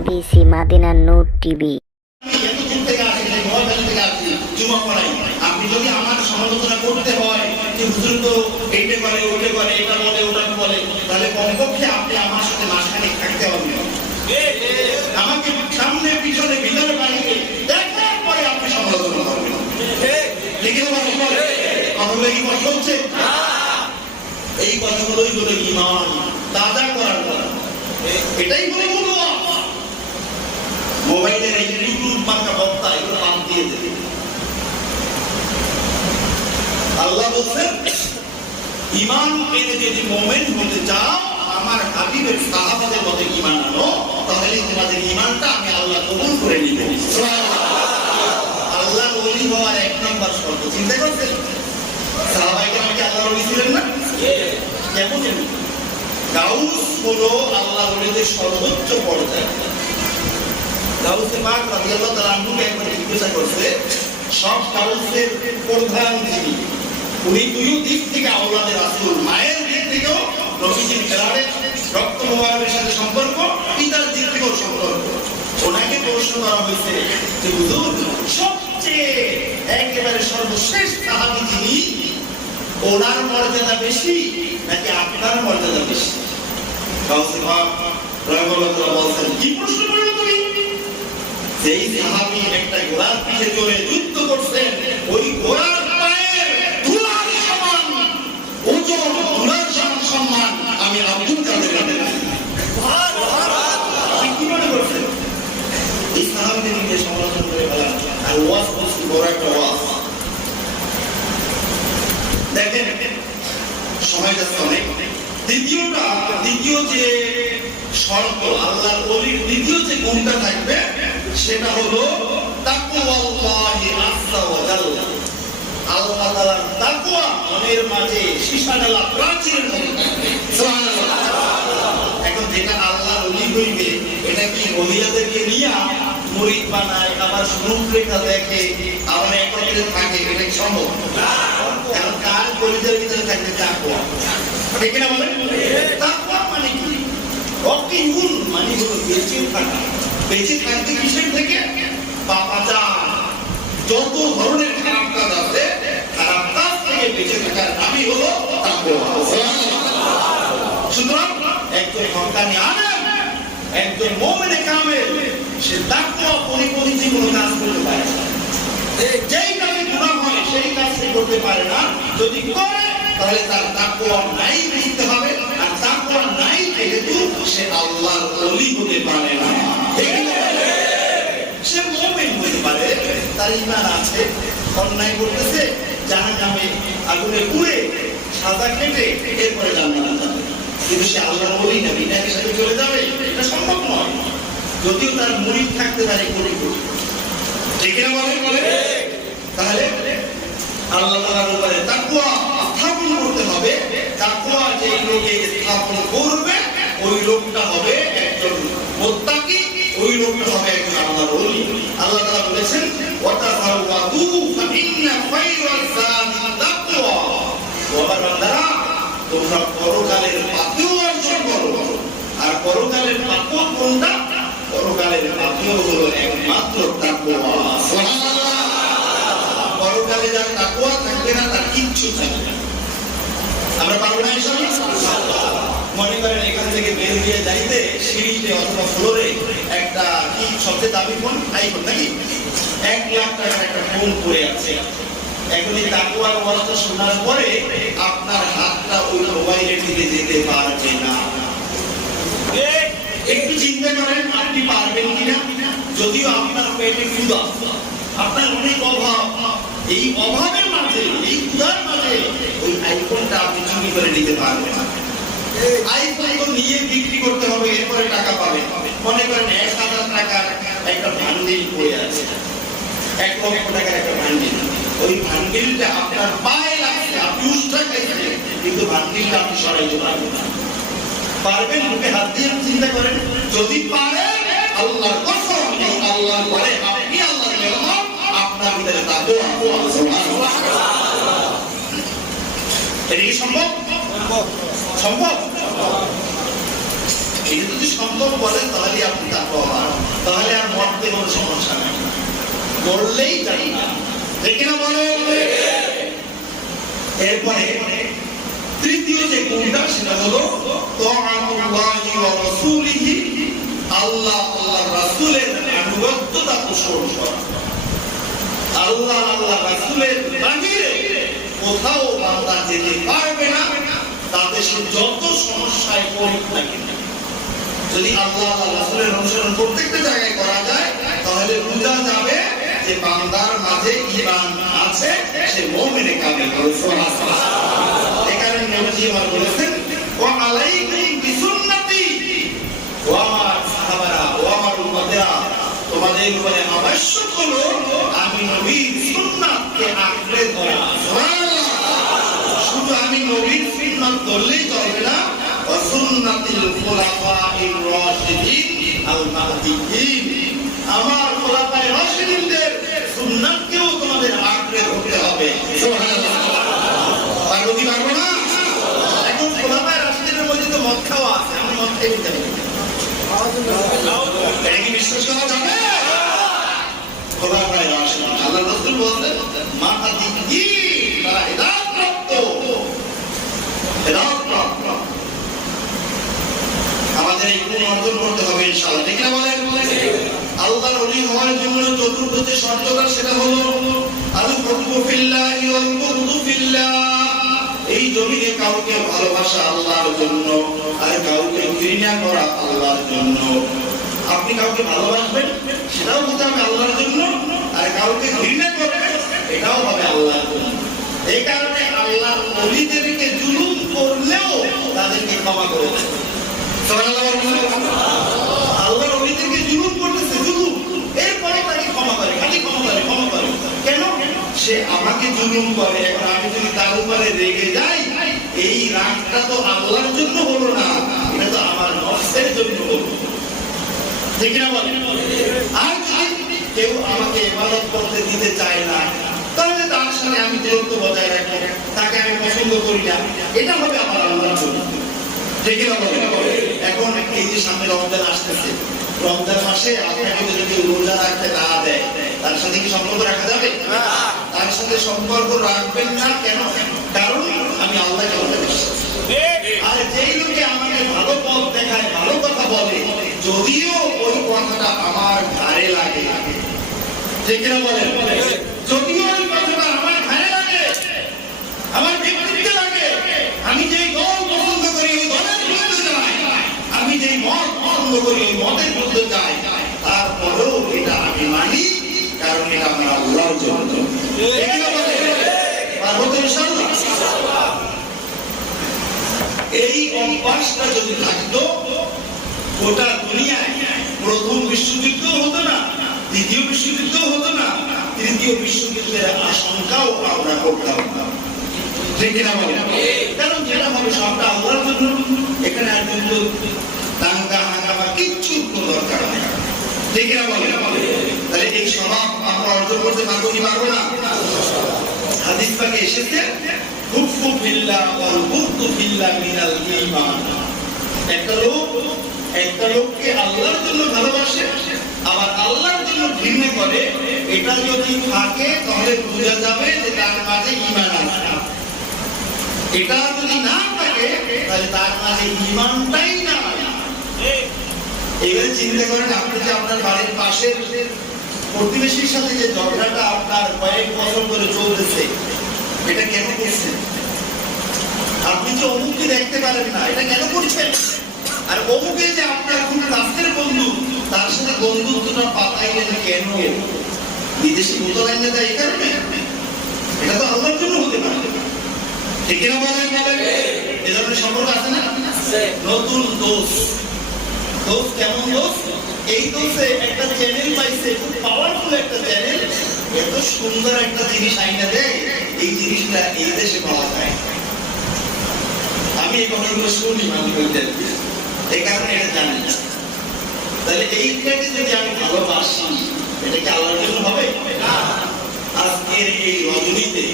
ABC Madina নূর TV. আপনি যদি আমার সমালোচনা করতে হয় যে হুজুর তো এইটা করে ওইটা করে এটা বলে ওটা বলে, তাহলে কমপক্ষে আপনি আমার সাথে মাঝখানে থাকতে হবে। আমাকে সামনে পিছনে ভিতরে বাইরে দেখার পরে আপনি সমালোচনা করবেন। লিখে দেওয়ার পরে কথাগুলো কি কষ্ট হচ্ছে? এই কথাগুলোই হলো ঈমান তাজা করার কথা। এটাই হলো মোবাইলের এই ইউটিউব মার্কা বক্তা এগুলো বাদ দিয়ে দেবে। আল্লাহ বলছেন ঈমান এনে যদি মুমিন হতে চাও আমার হাবিবের সাহাবাদের মতো ঈমান আনো, তাহলে তোমাদের ঈমানটা আমি আল্লাহ কবুল করে নিব। আল্লাহ ওলি হওয়ার এক নম্বর শর্ত চিন্তা করছেন? সাহাবায়ে কেরাম কি আল্লাহর ওলি ছিলেন না? কেমন? গাউস হলো আল্লাহ ওলিদের সর্বোচ্চ পর্যায়। গাউসে পাক রাদিয়াল্লাহু তাআলা আনহুকে একবার জিজ্ঞাসা করছে, সব গাউসের প্রধান যিনি, উনি দুই দিক থেকে আওলাদের রাসূল, মায়ের দিক থেকেও নবীজির ফেরারে রক্ত মোবারকের সাথে সম্পর্ক, পিতার দিক থেকেও সম্পর্ক। ওনাকে প্রশ্ন করা হয়েছে যে হুজুর সবচেয়ে একেবারে সর্বশেষ সাহাবী যিনি, ওনার মর্যাদা বেশি নাকি আপনার মর্যাদা বেশি? গাউসে পাক রাদিয়াল্লাহু তাআলা বলছেন, কি প্রশ্ন করলে তুমি? যেই সাহাবী একটা ঘোড়ার পিঠে চড়ে যুদ্ধ করছেন, ওই ঘোড়ার পায়ের ধুলার সমান ওজন, ধুলার সমান সম্মান আমি আব্দুল কাদের কাছে কি মনে করছেন? এই সাহাবীদের নিয়ে সমালোচনা করে বলেন আর ওয়াজ করছি বড় একটা ওয়াজ। দেখেন সময় যাচ্ছে অনেক। দ্বিতীয় যে শর্ত আল্লাহর ওলির দ্বিতীয় যে গুণটা থাকবে সেটা হলো তাকওয়াল্লাহি আযজা ওয়া জাল্লা। আল্লাহ তাআলার তাকওয়া মনের মাঝে সীসা ঢালা প্রাচীরের মতো থাকবে। সুবহানাল্লাহ। এখন যেটা আল্লাহর ওলি হইবে এটা কি মহিলাদেরকে নিয়ে মুরিদ বানায়, আবার সুরূপরেখা দেখে, আবার একত্রে থাকে, এটা কি সম্ভব? কারণ কার পরিচয়ের ভিতরে থাকবে তাকওয়া। ঠিক না বলেন? তাকওয়া মানে কি? ওয়াকিউন মানে হলো বেঁচে থাকা। বেঁচে থাকতে কিসের থেকে? পাপাচার, যত ধরনের খারাপ কাজ আছে খারাপ কাজ থেকে বেঁচে থাকার নামই হলো তাকওয়া। সুতরাং একজন হক্কানি আলেম, একজন মুমিনে কামেল, সে তাকওয়া পরিপন্থী কোনো কাজ করতে পারে না। যেই কাজে গুনাহ হয় সেই কাজ সে করতে পারে না। যদি করে তাহলে তার তাকওয়া নাই বুঝতে হবে, আর তাকওয়া নাই যেহেতু সে আল্লাহর ওলি হতে পারে না। সে মুমিন হতে পারে, তার ঈমান আছে, অন্যায় করতেছে, জাহান্নামে আগুনে পুড়ে সাজা কেটে এরপরে জান্নাতে যাবে, কিন্তু সে আল্লাহর ওলি না, বিনাকে সাথে চলে যাবে, এটা সম্ভব নয়। যদিও তার মুরিদ থাকতে পারে কোটি কোটি। ঠিক না বলে? তাহলে আল্লাহ তাআলার উপরে তাকওয়া স্থাপন করতে হবে। তাকওয়া যে লোকে স্থাপন করবে ওই লোকটা হবে একজন মুত্তাকি, ওই লোকটা হবে একজন আল্লাহর ওলি। আল্লাহ তাআলা বলেছেন ওয়াতাযাওয়াদু ফাইন্না খায়রাজ যাদি তাকওয়া। ওয়া বান্দারা তোমরা পরকালের পাথেয় অর্জন করো। আর পরকালের পাথেয় কোনটা? পরকালের পাথেয় হলো একমাত্র তাকওয়া। সুবহানাল্লাহ। পরকালে যার তাকওয়া থাকবে না তার কিচ্ছু থাকবে না। আমরা পারবো না ইনশাআল্লাহ? মনে করেন এখান থেকে বের হয়ে যাইতে সিঁড়িতে অথবা ফ্লোরে একটা কি সবচেয়ে দামি ফোন, আইফোন নাকি, 1 লাখ টাকার একটা ফোন পড়ে আছে। এখন এই তাকওয়ার ওয়াজটা শোনার পরে আপনার হাতটা ওই মোবাইলের দিকে যেতে পারবে না। একটু চিন্তা করেন আপনি পারবেন কিনা? যদিও আপনার পেটে ক্ষুধা, আপনার অনেক অভাব, এই অভাবের মাঝে, এই ক্ষুধার মাঝে ওই আইফোনটা আপনি চুরি করে নিতে পারবেন না। আইফোন তো নিয়ে বিক্রি করতে হবে, এরপরে টাকা পাবেন। মনে করেন 1000 টাকার একটা ভান্ডিল পড়ে আছে, 1 লক্ষ টাকার একটা ভান্ডিল। ওই ভান্ডিলটা আপনার পায়ে লাগছে, আপনি উষ্টা খাইছেন, কিন্তু ভান্ডিলটা আপনি সরাইতে পারবেন না। পারবেন? মুখে হাত দিয়ে চিন্তা করেন। যদি পারেন আল্লাহর কসম, এই আল্লাহর পরে আপনি আল্লাহর মেহমান, আপনার ভিতরে তাকওয়া। সুবহানাল্লাহ। এটা কি সম্ভব? সম্ভব। এটা যদি সম্ভব বলেন তাহলে আপনি তাকওয়াবান, তাহলে আর মরতে কোনো সমস্যা নেই, মরলেই জানি না, ঠিক না বলেন? এরপরে তৃতীয় যে গুণটা সেটা হলো তাআতুল্লাহি ওয়া রাসূলিহি, আল্লাহ আল্লাহর রাসূলের আনুগত্যতা পোষণ করা। আল্লাহ আল্লাহ রাসূলের বাহিরে কোথাও বান্দা যেতে পারবে না, তাতে সে যত সমস্যায় পড়ুক না কেন। যদি আল্লাহ আল্লাহ রাসূলের অনুসরণ প্রত্যেকটা জায়গায় করা যায়, তাহলে বোঝা যাবে যে বান্দার মাঝে ঈমান আছে, সে মুমিনে কামিল। সুবহানাল্লাহ। এখানে নবীজি আমার বলেছেন, ওয়া আলাইকুম বিসুন্নতি ওয়া মা সাহাবারা ওয়া মা উম্মতেরা, তোমাদের উপরে আবশ্যক হলো আমি নবীর সুন্নাতকে আঁকড়ে ধরা। সুবহানাল্লাহ। শুধু আমি নবীর সুন্নাত ধরলেই চলবে না, ওয়া সুন্নাতিল খুলাফাইর রাশিদিন আল মাহদিয়িন, আমার খোলাফায়ে রাশিদিনদের সুন্নাতকেও তোমাদের আঁকড়ে ধরতে হবে। সুবহানাল্লাহ। পারবো কি পারবো না? এখন খোলাফায়ে রাশিদিনের মধ্যে তো মদ খাওয়া আছে, আমি মদ খেয়ে নিতে পারি, এটা কি বিশ্বাস করা যাবে? খোলাফায়ে রাশিদিন, আল্লাহ রাসূল বলেন মাহদিয়িন, তারা হিদায়াতপ্রাপ্ত, হিদায়াতপ্রাপ্ত। আমাদের এই গুণ অর্জন করতে হবে ইনশাআল্লাহ, ঠিক না বলেন? আল্লাহর ওলি হওয়ার জন্য চতুর্থ যে শর্তটা সেটা হলো আল হুব্বু ফিল্লাহি ওয়াল বুগদু ফিল্লাহ, এই জমিনে কাউকে ভালোবাসা আল্লাহর জন্য আর কাউকে ঘৃণা করা আল্লাহর জন্য। আপনি কাউকে ভালোবাসবেন সেটাও হতে হবে আল্লাহর জন্য, আর কাউকে ঘৃণা করবেন এটাও হবে আল্লাহর জন্য। এই কারণে আল্লাহর ওলিদেরকে জুলুম করলেও তাদেরকে ক্ষমা করে দেন। আল্লাহর ওলিদেরকে জুলুম করতেছে, জুলুম, এরপরে তাকে ক্ষমা করে, খালি ক্ষমা করে, ক্ষমা করে। কেন? সে আমাকে জুলুম করে, এখন আমি যদি তার উপরে রেগে যাই, এই রাগটা তো আল্লাহর জন্য হলো না, এটা তো আমার নফসের জন্য হলো, ঠিক না বলেন? আর যদি কেউ আমাকে ইবাদত করতে দিতে চায় না, তাহলে তার সাথে আমি দূরত্ব বজায় রাখবো, তাকে আমি পছন্দ করি না, এটা হবে আমার আল্লাহর জন্য, ঠিক না বলেন? এখন এই যে সামনে রমজান আসতেছে, রমজান মাসে আপনাকে যদি রোজা রাখতে না দেয়, তার সাথে কি সম্পর্ক রাখা যাবে? তার সাথে সম্পর্ক রাখবেন না। কেন? কারণ আমি আল্লাহকে ভালোবাসি। আর যেই লোকে আমাকে ভালো পথ দেখায়, ভালো কথা বলে, যদিও ওই কথাটা আমার ঘাড়ে লাগে, ঠিক না বলেন? যদিও ওই কথাটা আমার ঘাড়ে লাগে, আমার ব্যক্তিত্বে লাগে, আমি যেই দল পছন্দ করি ওই দলের বিরুদ্ধে যাই, আমি যেই মত পছন্দ করি ওই মতের বিরুদ্ধে যাই, তারপরেও এটা আমি মানি, কারণ এটা আমার আল্লাহর জন্য। এই অভ্যাসটা যদি থাকতো, গোটা দুনিয়ায় প্রথম বিশ্বযুদ্ধ হতো না, দ্বিতীয় বিশ্বযুদ্ধ হতো না, তৃতীয় বিশ্বযুদ্ধের আশঙ্কাও আমরা করতাম না, ঠিক না বলেন? কারণ যেটা হবে সবটা আল্লাহর জন্য, এখানে আর কিন্তু দাঙ্গা হাঙ্গামা কিচ্ছু কোনো দরকার নেই, ঠিক না বলেন? তাহলে এই স্বভাব আমরা অর্জন করতে পারবো কি পারবো না? হাদিস পাকে এসেছে হুব্বু ফিল্লাহ ওয়াল বুগদু ফিল্লাহ মিনাল ঈমান। একটা লোককে আল্লাহর জন্য ভালোবাসে, আবার আল্লাহর জন্য ঘৃণা করে, এটা যদি থাকে তাহলে বোঝা যাবে যে তার মাঝে ঈমান আছে। এটা যদি না থাকে তাহলে তার মাঝে ঈমানটাই না। এইভাবে চিন্তা করেন, আপনি যে আপনার বাড়ির পাশের প্রতিবেশীর সাথে যে ঝগড়াটা আপনার কয়েক বছর ধরে চলতেছে, এটা কেন করছেন? আপনি যে অমুককে দেখতে পারেন না, এটা কেন করছেন? আর অমুকে যে আপনার খুব কাছের বন্ধু, তার সাথে বন্ধুত্বটা পাতাইলেন কেন? বিদেশি বোতল এনে দেয় এই কারণে? এটা তো আল্লাহর জন্য হতে পারে, ঠিক না বলেন? এই ধরনের সম্পর্ক আছে না? নতুন দোষ, দোষ কেমন দোষ? এই দোষে একটা চ্যানেল পাইছে, খুব পাওয়ারফুল একটা চ্যানেল, এত সুন্দর একটা জিনিস আইনা দেয়, এই জিনিসটা এই দেশে পাওয়া যায়। আমি এই কথাগুলো শুনি মাঝে মধ্যে, এই কারণে এটা জানি না। তাহলে এইটাকে যদি আমি ভালোবাসি, এটা কি আল্লাহর জন্য হবে? আজকের এই রজনীতে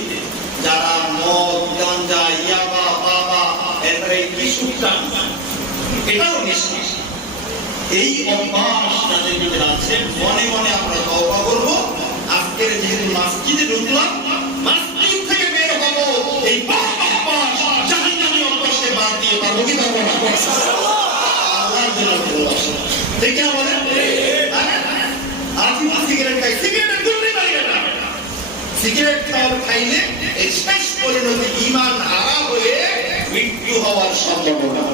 যারা মদ, গাঞ্জা, ইয়াবা, বাবা, এরপরে এই সুটান, এটাও নেশা, এই অভ্যাস যাদের ভিতরে আছে মনে মনে আমরা তওবা করব। আজকের যেহেতু মসজিদে ঢুকলাম, মসজিদ থেকে বের হবো এই অভ্যাস জাহান্নামী অভ্যাসকে বাদ দিয়ে পারবো কি পারবো না? আল্লাহর জন্য ভালোবাসা, ঠিক না বলেন? আজীবন সিগারেট খাই, সিগারেটের গুণই পারি না। সিগারেট খাইলে এই শেষ পর্যন্ত ঈমান হারা হয়ে মৃত্যু হওয়ার সম্ভাবনা।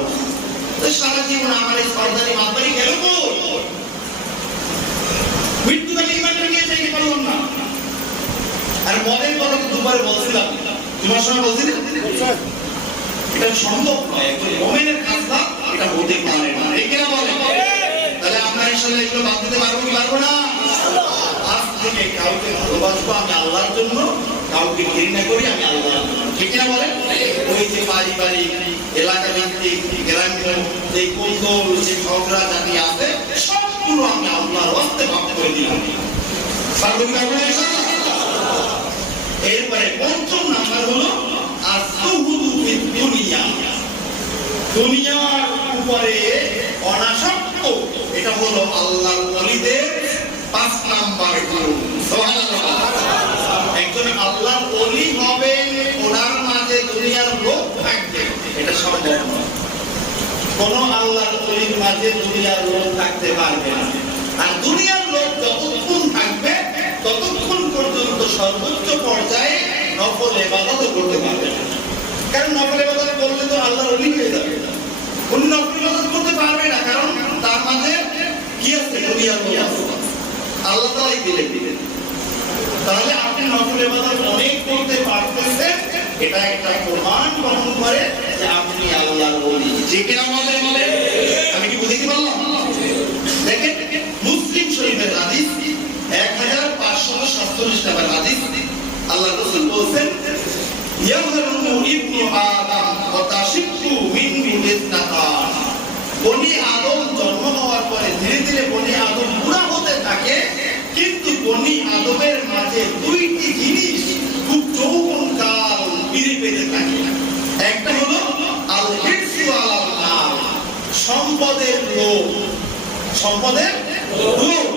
সারা জীবন আমার এই সরকারি মাতারি গেল মৃত্যু থেকে ইমানটা নিয়ে যাইতে পারলাম না। আর মদের কথা তো দুবারে বলছিলাম, তোমার সময় বলছিলেন এটা সম্ভব নয়, একজন মুমিনের খাসলা এটা হতে পারে না, ঠিক না বলেন? তাহলে আমরা ইনশাআল্লাহ এগুলো বাদ দিতে পারবো কি পারবো না? আজ থেকে কাউকে ভালোবাসবো আমি আল্লাহর জন্য, কাউকে ঘৃণা করি আমি আল্লাহর জন্য, ঠিক না বলেন? ওই যে পারিবারিক এলাকা ভিত্তিক গ্রামীণ এই কৌশল যে ঝগড়া জাতি আছে সবগুলো আমি আল্লাহর ওয়াস্তে মাফ করে দিলাম। পারবো কি পারবো না? এরপরে পঞ্চম নাম্বার হলো আযহুদু ফিদ দুনিয়া, দুনিয়ার উপরে অনাসক্ত। এটা হলো আল্লাহর ওলিদের 5 নাম্বার গুণ। সুবহানাল্লাহ। একজন আল্লাহর ওলি হবেন, ওনার মাঝে দুনিয়ার লোক থাকবে, এটা সম্ভব নয়। কোন আল্লাহর ওলির মাঝে দুনিয়ার লোক থাকতে পারবে না। আর দুনিয়ার লোক যতক্ষণ থাকবে ততক্ষণ পর্যন্ত সর্বোচ্চ পর্যায়ে নফল ইবাদত করতে পারবে না। কারণ নফল ইবাদত করলে তো আল্লাহর ওলি হয়ে যাবে, উনি নফল ইবাদত করতে পারবে না, কারণ তার মাঝে কি আছে? দুনিয়ার লোক আছে, আল্লাহ তাআলাই দিলেন। তাহলে আপনি নফল ইবাদত অনেক করতে পারতেছেন, এটা একটা প্রমাণ বহন করে যে আপনি আল্লাহর ওলি, যে কিনা বলে বলে। আমি কি বুঝতে পারলাম? দেখেন মুসলিম শরীফের হাদিস 1547 নম্বর হাদিস, আল্লাহ রাসূল বলেন ইয়াহরুমু ইবনু আদম ওয়া তাশিক্কু মিনহু ইসনাতান। বনি আদম জন্ম হওয়ার পরে ধীরে ধীরে বনি আদম বুড়া হতে থাকে, কিন্তু বনি আদমের মাঝে দুইটি জিনিস খুব যৌবনকাল ফিরে পেতে থাকে। একটা হলো আল হিরসু আলাল মাল, সম্পদের লোভ, সম্পদের লোভ।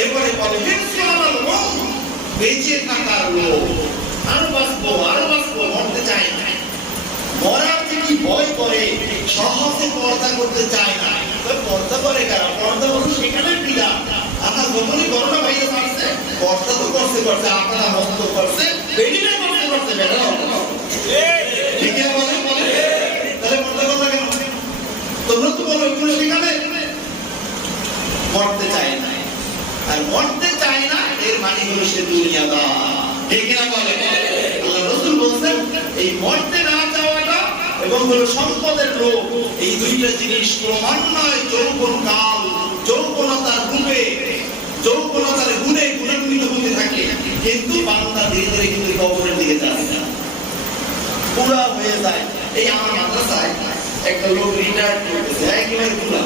এরপরে বলে হিরসু আলাল মউত, বেঁচে থাকার লোভ। আরো বাঁচবো, মরতে চায় না, মরার থেকে ভয় করে, সহজে পর্দা করতে চায় না। পর্দা করে কারা? পর্দা হলো সেখানে পীড়া। আপনার যখনই করোনা ভাইরাস আসছে পর্দা তো করছে, আপনারা মস্ত করছে, বেডিনে করছে, বেটা ঠিক আছে বলেন? তাহলে পর্দা করবে কেন? তোমরা তো বলো এগুলো সেখানে মরতে চায় না। আর মরতে চায় না এর মানে হলো সে দুনিয়াদার, ঠিক না বলে? আল্লাহ রাসূল বলেন এই মরতে না চাওয়াটা এবং হলো সম্পদের লোভ, এই দুইটা জিনিস ক্রমান্বয়ে যৌবনকাল, যৌবনতার রূপে, যৌবনতার গুণে গুণান্বিত হতে থাকে, কিন্তু বান্দা ধীরে ধীরে কিন্তু কবরের দিকে যায় না, পুরা হয়ে যায়। এই আমার মাদ্রাসায় একটা লোক রিটায়ার্ড করতেছে, একেবারে পুরা।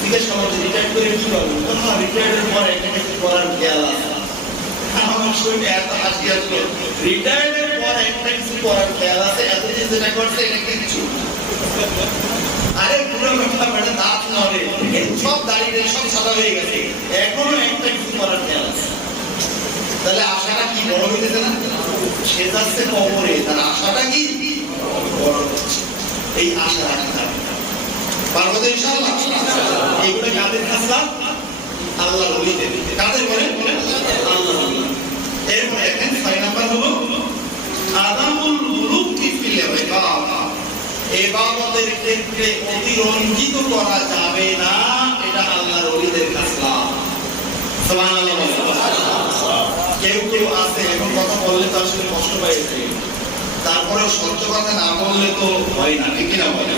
জিজ্ঞেস করছে রিটায়ার্ড করে কি করবে? রিটায়ার্ডের পরে একটা কিছু করার খেয়াল আছে। আমার শুনে এত হাসি আসলো, রিটায়ার্ডের পর একটা কিছু করার খেয়াল আছে, এত যেটা করছে এটা কিছু। আরে পুরো কথা বেটা দাঁত নড়ে, সব দাঁড়িয়ে সব সাদা হয়ে গেছে, এখনো একটা কিছু করার খেয়াল আছে। তাহলে আশাটা কি বড় হইতেছে না? সে যাচ্ছে কবরে, তার আশাটা কি বড় হচ্ছে। এই আশা রাখা পারবো তো ইনশাআল্লাহ। এইগুলো কাদের খাসলা? আল্লাহর ওলিদের। কাদের বলেন? আল্লাহর ওলি। এরপরে দেখেন 6 নাম্বার হলো আদামুল মুলুকি ফিল ইবাদা, ইবাদতের ক্ষেত্রে অতিরঞ্জিত করা যাবে না, এটা আল্লাহর ওলিদের খাসলা। সুবহানাল্লাহ। কেউ আছে এখন কথা বললে তো আসলে কষ্ট পাইছে, তারপরে সত্য কথা না বললে তো হয় না, ঠিক না বলে?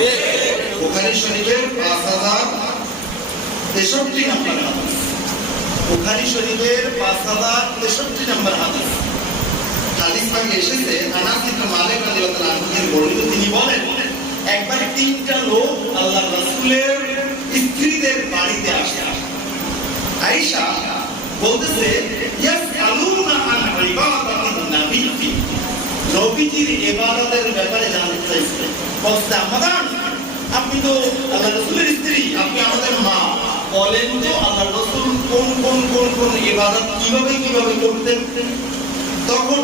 বুখারী শরীফের 5063 নম্বর হাদিস, বুখারী শরীফের 5063 নম্বর হাদিস, হাদিস পাকে এসেছে আনাস ইবনে মালিক রাদিয়াল্লাহু আনহু থেকে বর্ণিত, তিনি বলেন একবার 3টা লোক আল্লাহর রাসূলের স্ত্রীদের বাড়িতে আসে। আয়েশা বলতেছে ইয়াসআলুনা আন ইবাদাতিন নবী, নবীজির ইবাদতের ব্যাপারে জানতে চাইছে। বলতে আমাদের আপনি তো আল্লাহর রাসূলের স্ত্রী, আপনি আমাদের মা, বলেন কোন ইবাদত কিভাবে করতেন, তখন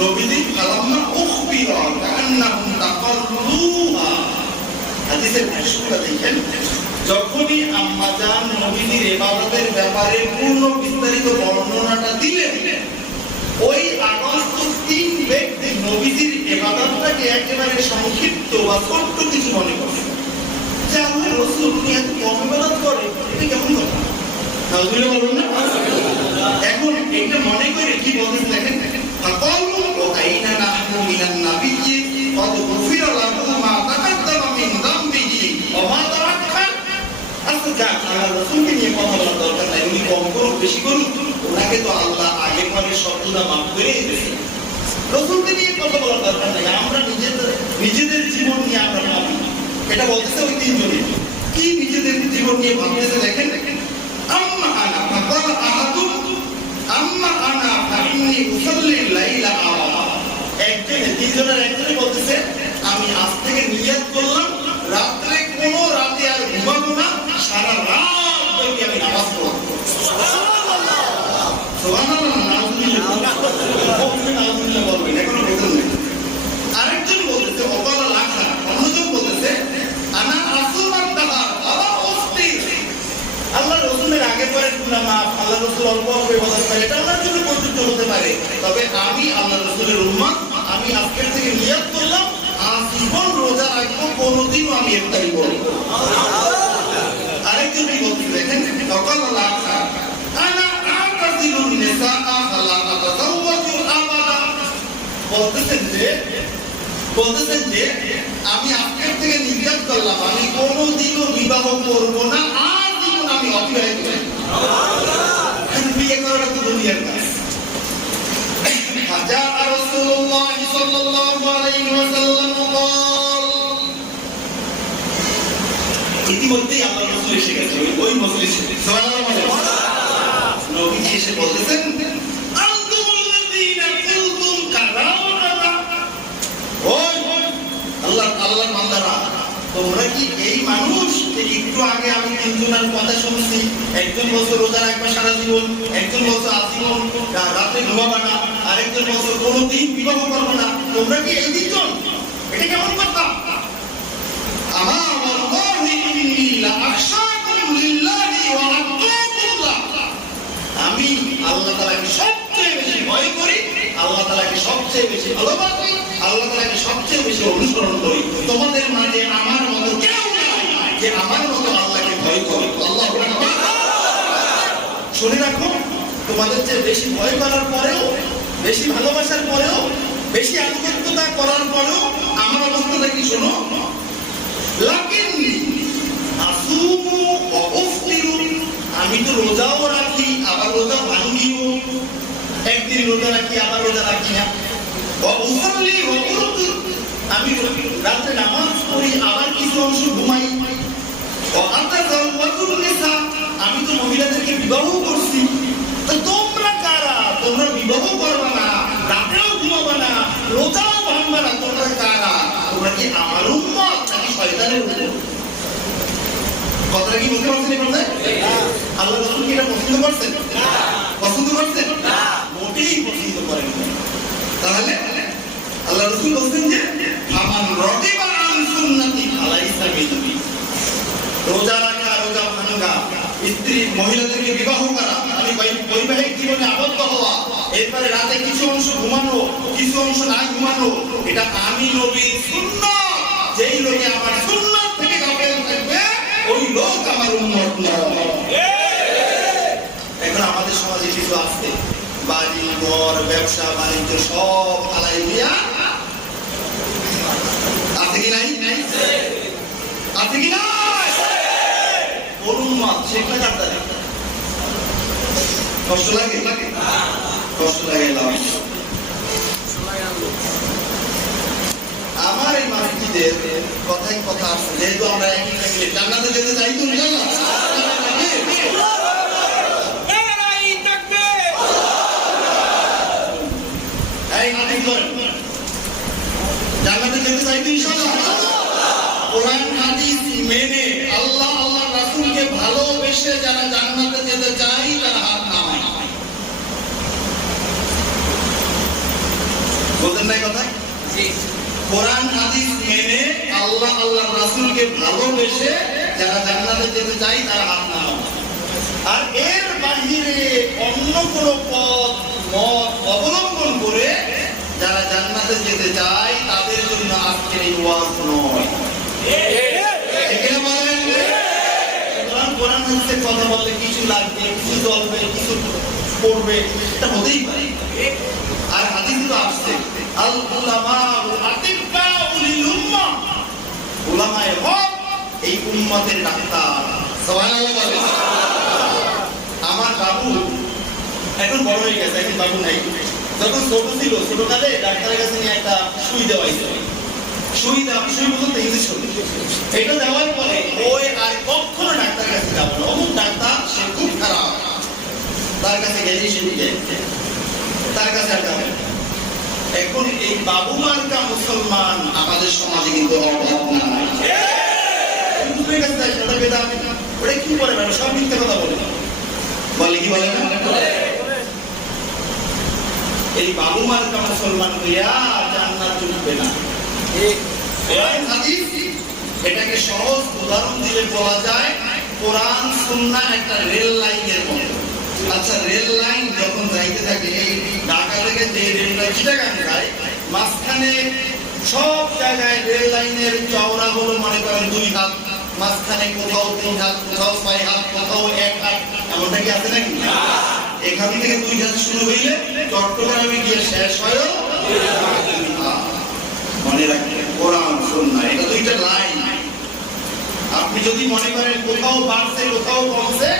নবীজি ফালাম্মা উখবিরা কান্নাহুম তাকাল্লুহা, হাদিসের ভাষ্যটা দেখেন, যখনই আম্মা জান নবীজির ইবাদতের ব্যাপারে পূর্ণ বিস্তারিত বর্ণনাটা দিলেন, ওই আগস্ট 3 ব্যক্তি নবীজির ইবাদতটাকে একেবারে সংক্ষিপ্ত বা ছোট্ট কিছু মনে করলেন, যে আল্লাহর রাসূল উনি এত কম ইবাদত করে, এটা কেমন কথা? নাউজুবিল্লাহ বলুন না। এখন এটা মনে করে কি বলতেন দেখেন, ফাকালু আইনা নাহনু মিনান নাবিয়্যি ওয়া গুফিরা লাহু মা তাকাদ্দামা মিন যামবিহি ওয়া মা তাআক্খার। আচ্ছা যাক, আল্লাহর রাসূলকে নিয়ে কথা বলার দরকার নাই, উনি কম করুক বেশি করুক, ওনাকে তো আল্লাহ আগে পরে সবগুলা মাফ করে দিয়েছে। রাসূলকে নিয়ে কথা বলার দরকার নাই, আমরা নিজেদের জীবন নিয়ে আমরা ভাবি। এটা বলতেছে ওই তিনজনে কি নিজেদের জীবন নিয়ে ভাবতেছে দেখেন, আম্মা আনা ফাকাল আহাদুম আম্মা আনা ফাইন্নী উসাল্লি লাইলা আওয়া। তিনজনের একজনে বলতেছে, আমি আজ থেকে নিয়ত করলাম রাতে আর ঘুমাবো না, সারা রাত ব্যাপী আমি নামাজ পড়ব। সুবহানাল্লাহ, সুবহানাল্লাহ, নাউজুবিল্লাহ বলবেন, এখনো বেতন নেই। আরেকজন বলতেছে অকালা লাখা, অন্যজন বলতেছে আনা আসুমান তাহার আলা উস্তির। আল্লাহ রাসূলের আগে পরে গুনাহ মাফ, আল্লাহ রাসূল অল্প অল্প ইবাদত করে, এটা ওনার জন্য প্রযোজ্য হতে পারে, তবে আমি আল্লাহ রাসূলের উম্মত, আমি আজকের থেকে নিয়ত করলাম আজীবন রোজা রাখবো, কোনোদিনও আমি ইফতারি করব না। আরেকজন বলতেছে দেখেন, অকালা লাখা আনা আতাজিলুন নিসাআ ফালা আতাযাওয়াজু আবাদা। বলতেছেন যে আমি আজকের থেকে নিয়ত করলাম আমি কোনোদিনও বিবাহ করব না, আজীবন আমি অবিবাহিত থাকব। বিয়ে করাটা তো দুনিয়ার কাজ। হাজা রাসূলুল্লাহ সাল্লাল্লাহু আলাইহি ওয়াসাল্লাম قال, ইতিমধ্যেই আল্লাহর রাসূল এসে গেছে ওই মজলিসে। সুবহানাল্লাহ, নবীজি এসে বলতেছেন, আনতুমুল্লাযীনা কুনতুম কাযাওনা। আল্লাহর বান্দারা, তোমরা কি এই মানুষ? একটু আগে আমি তিনজনের কথা শুনছি, একজন বলছে রোজা রাখবা সারা জীবন, একজন বলছে আজীবন রাতে ঘুমাবা না, আরেকজন বলছে কোনোদিন বিবাহ করবে না, তোমরা কি এই তিনজন? এটা কেমন কথা? আমা ওয়াল্লাহি ইন্নী লা আখশাকুম লিল্লাহি ওয়া আত্তাকুল্লাহ। আমি আল্লাহ তাআলাকে সবচেয়ে বেশি ভয় করি, আল্লাহ তাআলাকে সবচেয়ে বেশি ভালোবাসি, আল্লাহ তাআলাকে সবচেয়ে বেশি অনুসরণ করি। তোমাদের মাঝে আমার মতো কেউ নাই যে আমার মতো আল্লাহকে ভয় করে। আল্লাহু আকবার। শুনে রাখো, তোমাদের চেয়ে বেশি ভয় করার পরেও, বেশি ভালোবাসার পরেও, বেশি আনুগত্যতা করার পরেও আমার অবস্থাটা কি শোনো, লাকিন্নী আসুমু ওয়া উফতিরু। আমি তো রোজাও রাখি, আবার রোজা ভাঙিও, একদিন রোজা রাখি আবার রোজা রাখি না। আমি রাতে নামাজ পড়ি, আবার কিছু অংশ ঘুমাই। আমি তো মহিলাদেরকে বিবাহ করছি। তো তোমরা কারা? তোমরা বিবাহ করবা না, রাতেও ঘুমাবা না, রোজাও ভাঙবা না, তোমরা কারা? তোমরা কি আমার উম্মত নাকি শয়তানের উম্মত? কথাটা কি বুঝতে পারছেন? আল্লাহ রাসূল কি এটা পছন্দ করছেন? পছন্দ করছেন? মোটেই পছন্দ করেন না। তাহলে আল্লাহ রাসূল বলছেন যে ফামান রাগিবা আন সুন্নতি ফালাইসা মিন্নি। রোজা রাখা, রোজা ভাঙা, স্ত্রী মহিলাদেরকে বিবাহ করা, মানে বৈবাহিক জীবনে আবদ্ধ হওয়া, এরপরে রাতে কিছু অংশ ঘুমানো, কিছু অংশ না ঘুমানো, এটা আমি নবীর সুন্নাত। যেই লোকে আমার সুন্নাত থেকে গাফেল থাকবে ওই লোক আমার উম্মত নয়। এখন আমাদের সমাজে কিছু আছে, বাড়ি ঘর ব্যবসা বাণিজ্য সব আলাই দিয়া আছে কি নাই? আছে কি নাই? শেখা কাটতে কষ্ট লাগে, কষ্ট লাগে। আমার এই মানুষদের কথাই কথা আছে, যেহেতু আমরা একই ফ্যামিলি, জান্নাতে যেতে চাই তো জান্নাতে যেতে চাই তো ইনশাআল্লাহ। কোরআন হাদিস মেনে আল্লাহ আল্লাহ রাসূলকে ভালোবেসে যারা জান্নাতে যেতে চায় তারা হাত নামায়। বলতেন না কথা? কোরআন হাদিস মেনে আল্লাহ আল্লাহ রাসূলকে ভালোবেসে যারা জান্নাতে যেতে চায় তারা হাত নামাও। আর এর বাহিরে অন্য কোনো পথ মত অবলম্বন করে যারা জান্নাতে যেতে চায় তাদের জন্য আজকের এই ওয়াজ নয়। এখানে বলেন কোরআন হাদিসের কথা বললে কিছু লাগবে, কিছু চলবে, কিছু পড়বে, এটা হতেই পারে। আর হাদিস তো আসছে আল উলামা আতিবাউ লিল উম্মাহ, উলামায়ে হক এই উম্মতের ডাক্তার। সুবহানাল্লাহ বলেন। আমার বাবু এখন বড় হয়ে গেছে, এখন বাবু নাই। যখন ছোট ছিল ছোটকালে ডাক্তারের কাছে নিয়ে একটা সুই দেওয়াইছে, সুই বলতে ইঞ্জেকশন। এটা দেওয়ার পরে ওই আর কখনো ডাক্তারের কাছে যাবো না, অমুক ডাক্তার সে খুব খারাপ, তার কাছে গেলেই সে নিয়ে তার কাছে আর যাবে। এখন এই বাবু মার্কা মুসলমান আমাদের সমাজে কিন্তু অভাব নাই। হুজুরের কাছে যাই ওটা বেদাত, ওটা কি বলে না, সব মিথ্যা কথা বলে বলে কি বলে না। এই বাবু মার্কা মুসলমান হইয়া জান্নাত ঢুকবে না। কোরআন হাদিস এটাকে সহজ উদাহরণ দিলে বলা যায় কোরআন সুন্নাহ একটা রেল লাইনের মতো। আচ্ছা, রেল লাইন যখন যাইতে থাকে এই ঢাকা থেকে যে রেল লাইন চিটাগাং যায়, মাঝখানে সব জায়গায় রেল লাইনের চওড়া হলো মনে করেন 2 হাত, মাঝখানে কোথাও 3 হাত, কোথাও 6 হাত, কোথাও 1 হাত, এমনটা কি আছে নাকি? এখান থেকে 2 হাত শুরু হইলে চট্টগ্রামে গিয়ে শেষ হয় 2 হাত। মনে রাখবেন কোরআন সুন্নাহ এটা দুইটা লাইন। আপনি যদি মনে করেন কোথাও বাড়ছে কোথাও কমছে,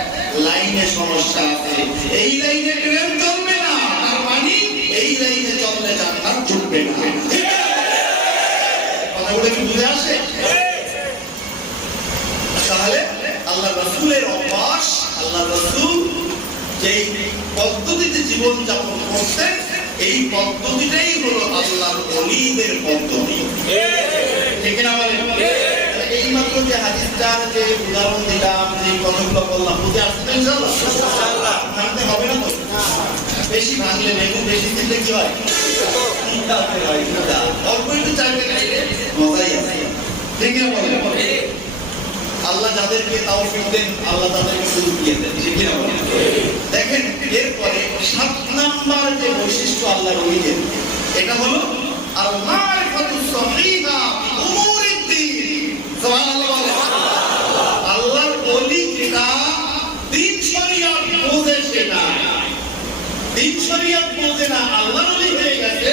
লাইনে সমস্যা আছে, এই লাইনে ট্রেন চলবে না, আর মানে এই লাইনে চললে জান্নাত ঢুকবে না। কথাগুলো কি বুঝে আসে? তাহলে আল্লাহ রাসূলের অভ্যাস, আল্লাহ রাসূল যেই পদ্ধতিতে জীবন যাপন করতেন এই পদ্ধতিটাই হলো আল্লাহর ওলিদের পদ্ধতি। ঠিক না বলেন? এই মাত্র যে হাদিসটার যে উদাহরণ দিলাম, যে কথাগুলো বললাম, বুঝে আসতে ইনশাআল্লাহ ভাঙতে হবে না তো? বেশি ভাঙলে বেগুন বেশি দিলে কি হয়? অল্প একটু চাইবে খাইলে মজাই আছে। ঠিক না বলেন? আল্লাহ যাদেরকে তাওফিক দেন আল্লাহ তাদেরকে সুযোগ দিয়ে দেন। ঠিক না বলেন? দেখেন এরপরে 7 নাম্বার যে বৈশিষ্ট্য আল্লাহর ওলিদের, এটা হলো আল মারিফাতুস সহিহা বিউমুরিদ দ্বীন। সুবহানাল্লাহ। আল্লাহর ওলি যেটা দ্বীন শরিয়ত বোঝে, সেটা দ্বীন শরিয়ত বোঝে না, আল্লাহর ওলি হয়ে গেছে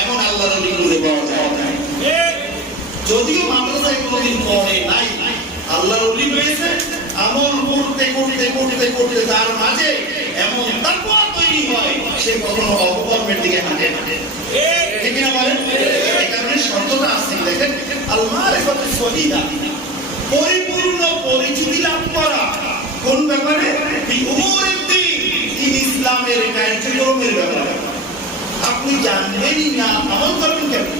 এমন আল্লাহর ওলি খুঁজে পাওয়া যায় না। যদিও মাদ্রাসায় কোনোদিন পড়ে নাই, আল্লাহর ওলি হয়েছে আমল করতে করতে করতে করতে তার মাঝে এমন তাকওয়া তৈরি হয় সে কখনো অপকর্মের দিকে হাঁটে না। ঠিক না বলেন? এই কারণে শর্তটা আছে। দেখেন আল মারিফাতুস সহিহা, পরিপূর্ণ পরিচিতি লাভ করা কোন ব্যাপারে? বিউমুরিদ দ্বীন, ইসলামের কার্যক্রমের ব্যাপারে। আপনি জানবেনই না, আমল করবেন কেমন?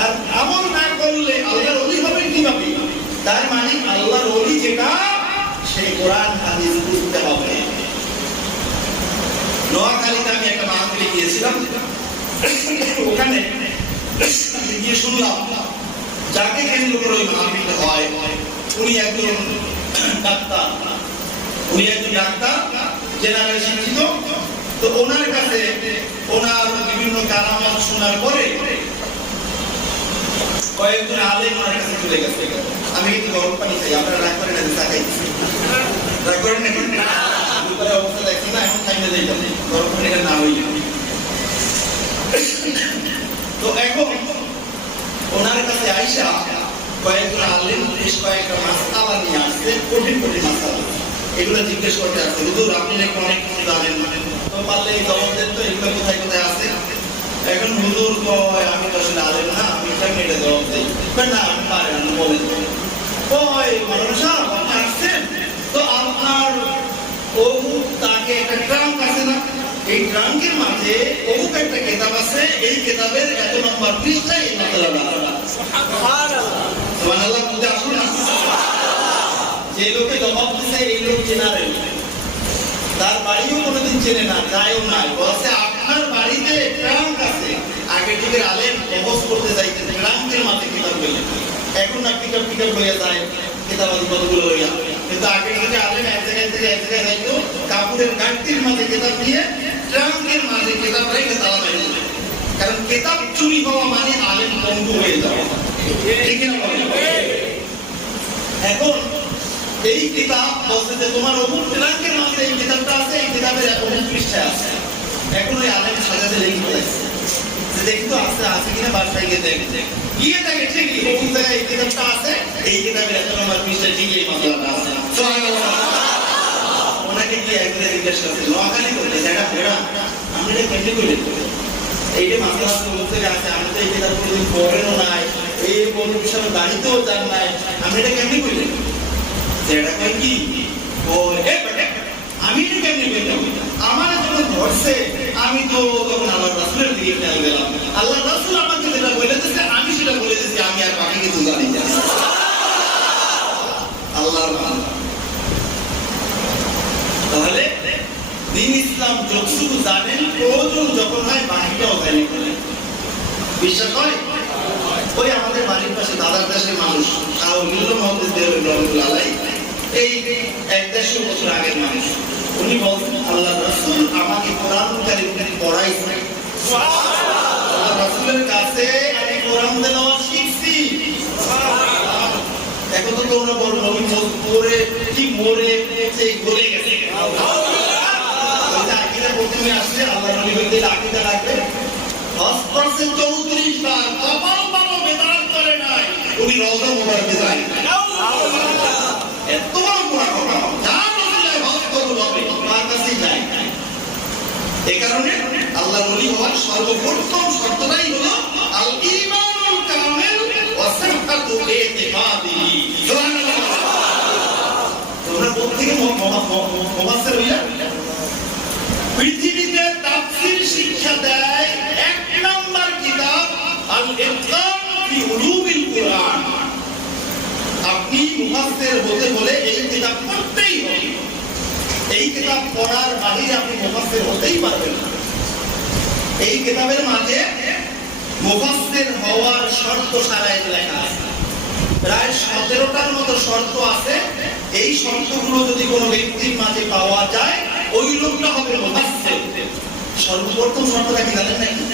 আর আমল না করলে আল্লাহর ওলি হবেন কিভাবে? তার মানে আল্লাহর ওলি যেটা সেই কোরআন হাদিস বুঝতে হবে। নোয়াখালীতে আমি একটা মাহফিলে গিয়েছিলাম, ওখানে গিয়ে শুনলাম যাকে কেন্দ্র করে ওই মাহফিলটা হয় উনি একজন ডাক্তার, জেনারেল শিক্ষিত। তো ওনার কাছে ওনার বিভিন্ন কারামত শোনার পরে কয়েকজন আলেম ওনার কাছে চলে গেছে। আমি কিন্তু গরম পানি খাই, আপনারা রাগ করেন না? রাগ করেন না? অবস্থা দেখছি না, এখন খাইতে যাই গরম পানিটা না হই। তো এখন ওনার কাছে আইসা কয়েকজন আলেম বেশ কয়েকটা মাসআলা নিয়ে আসছে, কঠিন কঠিন মাসআলা। এগুলো জিজ্ঞেস করতে আসছে, হুজুর আপনি নাকি অনেক কিছু জানেন, তো পারলে এই জবাব দেন তো, এগুলো কোথায় কোথায় আছে? এখন হুজুর কয় আমি তো আসলে আলেম না, আমি কেমন এটা জবাব দিই? না আমি পারি না, বলেন। কয় মাওলানা সাহেব আপনি আসছেন তো আপনার অমুক তাকে একটা ট্রাঙ্ক আছে না, এই ট্রাঙ্কের মাঝে অমুক একটা কিতাব আছে, এই কিতাবের এত নম্বর পৃষ্ঠায় এই মাসালাটা। সুবহানাল্লাহ। বুঝতে আসুন না? যে লোকে জবাব দিচ্ছে এই লোক জেনারেল, তার বাড়িও কোনোদিন চেনে না, যায়ও নাই, বলছে আপনার বাড়িতে ট্রাঙ্ক আছে আগে যুগের আলেম বহস করতে যাইতেন ট্রাঙ্কের মাঝে কিতাব লইয়া, এখন না পিকআপ লইয়া যায় কিতাবাদি কতগুলো লইয়া, কিন্তু আগের যুগে আলেম এক জায়গায় থেকে এক জায়গায় যাইতো কাপড়ের গাঁটটির মাঝে কিতাব নিয়ে ট্রাঙ্কের মাঝে কিতাব রেখে তালা মেরে দিত। কারণ কিতাব চুরি হওয়া মানে আলেম বন্ধু হয়ে যাওয়া, ঠিক না? এখন এই কিতাব বলছে যে তোমার অমুক ট্রাঙ্কের মাঝে এই কিতাবটা আছে, এই কিতাবের অমুক পৃষ্ঠায় আছে। এখন ওই আলেম সাজাতে লেগে পড়েছে যে দেখি তো আছে কিনা, বাসায় গিয়ে দেখে গিয়ে দেখে ঠিকই অমুক জায়গায় এই কিতাবটা আছে, এই কিতাবের এত নম্বর পৃষ্ঠায় ঠিকই এই মামলাটা আছে। ওনাকে গিয়ে একদিন জিজ্ঞেস করছে, নোয়াখালী করতে সেটা ভেড়া আমি এটা কেমনি করলেন, এইটা মামলা অমুক থেকে আছে, আমি তো এই কিতাব কোনোদিন পড়েনও নাই, এই বন্ধু বিষয়ে বাড়িতেও যান নাই, আমি এটা কেমনি করলেন? সেটা কই কি ও আমি এটা কেমনি করলাম, আমার যখন ধরছে আমি তো তখন আল্লাহ রাসূলের দিকে খেয়াল গেলাম, আল্লাহ রাসূল আমাকে যেটা বলে দিয়েছে আমি সেটা বলে দিয়েছি, আমি আর বাকি কিছু জানি না। আল্লাহর বান্দা, তাহলে দ্বীন ইসলাম যতটুকু জানেন প্রয়োজন যখন হয় বাকিটাও জানেন, বিশ্বাস হয়? ওই আমাদের বাড়ির পাশে দাদার দেশের মানুষ এই ১৫০ বছর আগের মানুষ, উনি বলছেন আল্লাহ রাসূল আমাকে কোরআন কারীম পড়াইছে, আল্লাহ রাসূলের কাছে আমি কোরআন তেলাওয়াত শিখছি। এখন তো তোমরা বড় নবী পড়ে ঠিক মরে সেই গলে গেছে, আকিদা প্রথমে আসছে আল্লাহ নবী হইতে আকিদা লাগবে 34 বার কপাল বাবা বেদাত করে নাই, উনি রওজা মুবারকে যায় এত বড় কথা জান রাসূলের ভক্ত হবে তার কাছে যায়। এই কারণে আল্লাহর ওলি হওয়ার সর্বপ্রথম শর্তটাই হলো আল ঈমানুল কামিল ওয়া সিহহাতু ইতিকাদিহি। সুবহানাল্লাহ। তোমরা প্রত্যেকে মুফাসসির হইয়া পৃথিবীতে তাফসীর শিক্ষা দেয় এক নাম্বার কিতাব আল ইতকান ফি উলুমিল কুরআন। আপনি মুফাসসির হতে হলে এই কিতাব পড়তেই হবে, এই কিতাব পড়ার বাইরে আপনি মুফাসসির হতেই পারবেন না। এই কিতাবের মাঝে মুফাসসির হওয়ার শর্ত সারাই লেখা আছে, প্রায় 17টার মতো শর্ত আছে। এই শর্তগুলো যদি কোনো ব্যক্তির মাঝে পাওয়া যায় ওই লোকটা হবে মুফাসসির। সর্বপ্রথম শর্তটা কি জানেন নাকি?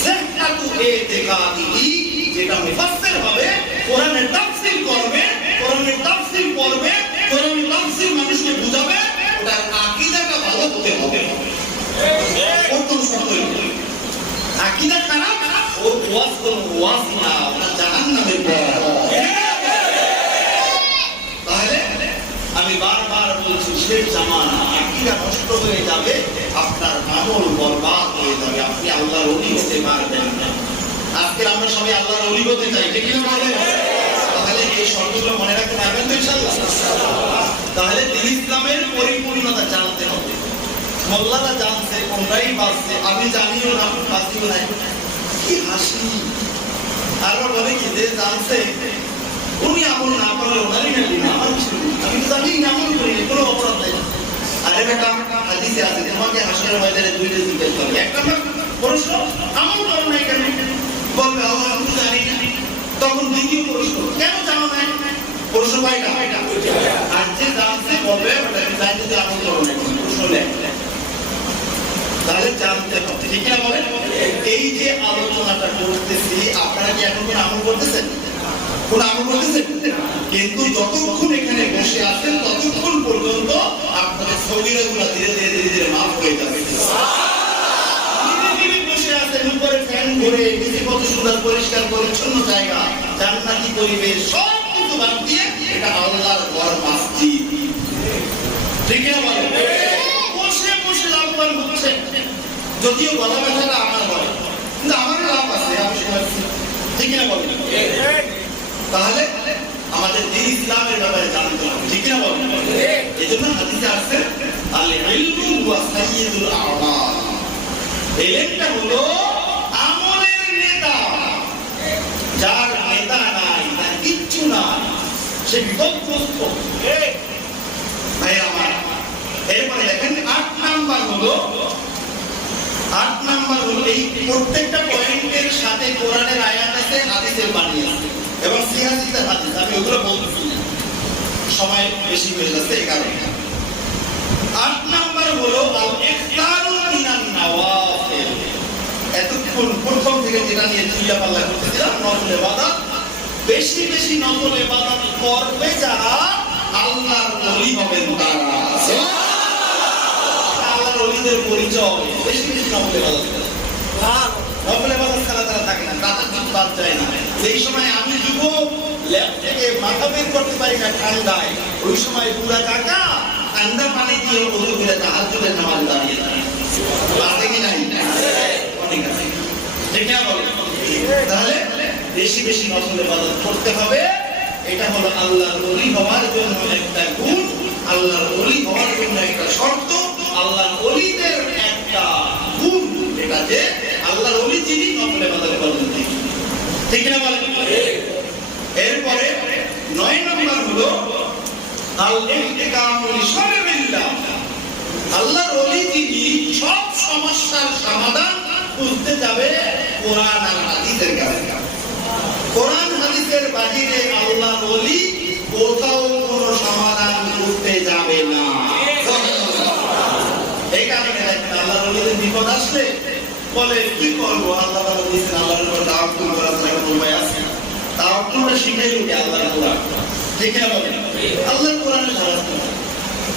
সিহহাতু ইতিকাদিহি, যেটা মুফাসসির হবে কোরআনের তাফসীর করবে, কোরআনের তাফসীর পড়বে, কোরআনের তাফসীর মানুষকে বুঝাবে, ওটার আকীদাটা ভালো হতে হবে। প্রথম শর্ত আকীদা খারাপ ও ওয়াজ করব ওয়াজ না, ওটা জাহান্নামের পথ। তাহলে আমি বারবার বলছি শেষ জামানা আকীদা নষ্ট হয়ে যাবে, আপনার আমল বরবাদ হয়ে যাবে, আপনি আল্লাহর ওলি হতে পারবেন না। আজকে আমরা সবাই আল্লাহর ওলি হতে চাই, ঠিক কি না বলেন? তাহলে এই শর্তগুলো মনে রাখতে পারবেন তো ইনশাআল্লাহ? তাহলে দ্বীন ইসলামের পরিপূর্ণতা জানতে হবে। মোল্লারা জানছে, কোনটাই বাঁচছে, আমি জানিও না বাঁচিও নাই, কি হাসি। আর বলে কি যে জানছে উনি আমল না পারলে ওনারই না দিন, আমার কিছু আমি তো জানি না, আমল করি না, কোনো অপরাধ নাই। আর একটা হাদিসে আছে তোমাকে হাসরের ময়দানে দুইটা জিজ্ঞেস করবে, একটা প্রশ্ন আমল করো নাই কেন, বলবে আমি তো জানি না। তখন দ্বিতীয় প্রশ্ন কেন জানো না, প্রশ্ন পাইটা। আর যে জানছে বলবে জানতে যে আমল করো নাই, প্রশ্ন লেখে। তাহলে জানতে হবে, ঠিক না বলেন? এই যে আলোচনাটা করতেছি আপনারা কি এখন কোন আমল করতেছেন? কোন আমল করতেছেন? কিন্তু যতক্ষণ এখানে বসে আছেন ততক্ষণ পর্যন্ত আপনাদের সগীরাগুলো ধীরে ধীরে ধীরে ধীরে মাফ হয়ে যাবে। বসে আছেন উপরে ফ্যান ঘুরে, নিচে কত সুন্দর পরিষ্কার পরিচ্ছন্ন জায়গা, জান্নাতি পরিবেশ, সব কিছু বাদ দিয়ে এটা আল্লাহর ঘর, মসজিদ, ঠিক না বলেন? বসে বসে লাভবান হচ্ছে, যদিও গলা ব্যথাটা আমার হয় কিন্তু আমারও লাভ আছে, আমি শুনেছি, ঠিক না বলেন? তাহলে আমাদের দ্বীন ইসলামের ব্যাপারে জানতে হবে, ঠিক না বলেন? এই জন্য হাদিসে আসছে আল ইলমু ওয়া সাইয়্যিদুল আমাল, ইলমটা হলো আমলের নেতা। যার নেতা নাই, তার কিচ্ছু নাই, সে বিপদগ্রস্ত। ভাই আমার, এরপরে দেখেন 8 নাম্বার হলো 8 নাম্বার হলো এই প্রত্যেকটা পয়েন্টের সাথে কোরআনের আয়াত আছে, হাদিসের বাণী আছে এবং সিহাদিসের হাদিস। আমি ওগুলো বলতেছি না, সময় বেশি হয়ে যাচ্ছে এই কারণে। 8 নাম্বার হলো আল ইখতারু মিনান নওয়াফিল। এতক্ষণ প্রথম থেকে যেটা নিয়ে চিল্লাপাল্লা করতেছিলাম, নফল ইবাদত, বেশি বেশি নফল ইবাদত করবে যারা আল্লাহর ওলি হবেন তারা। আল্লাহর ওলিদের পরিচয় বেশি বেশি নফল ইবাদত করে। নফল ইবাদত ছাড়া তারা থাকে না, রাতের দিন বাদ যায় না। যেই সময় আমি যুবক ল্যাব থেকে মাথা বের করতে পারি না ঠান্ডায়, ওই সময় পুরা কাকা ঠান্ডা পানি দিয়ে ওযু করে তাহাজ্জুদের নামাজ দাঁড়িয়ে যায়। আছে কি নাই? অনেক আছে। ঠিক না বলো? তাহলে বেশি বেশি নফল ইবাদত করতে হবে। এটা হলো আল্লাহর ওলি হওয়ার জন্য একটা গুণ, আল্লাহর ওলি হওয়ার জন্য একটা শর্ত, আল্লাহর ওলিদের একটা গুণ, এটা যে আল্লাহর ওলি যিনি নফল ইবাদত করবেন। ঠিক না বলেন? এরপরে 9 নম্বর হলো আল ইহতিকামু লিশরবিল্লাহ। আল্লাহর ওলি যিনি সব সমস্যার সমাধান খুঁজতে যাবে কোরআন আর হাদিসের কাছে। কোরআন হাদিসের বাইরে আল্লাহর ওলি কোথাও কোনো সমাধান খুঁজতে যাবে না। এই কারণে আল্লাহর ওলিদের বিপদ আসলে বলে কি করবো, আল্লাহ তাআলা বলেছেন আল্লাহর উপর তাওয়াক্কুল করার কোনো উপায় আছে? তাওয়াক্কুলটা শিখাই দিবে আল্লাহর কোরআন। ঠিক না বলেন? আল্লাহর কোরআনের ধারণা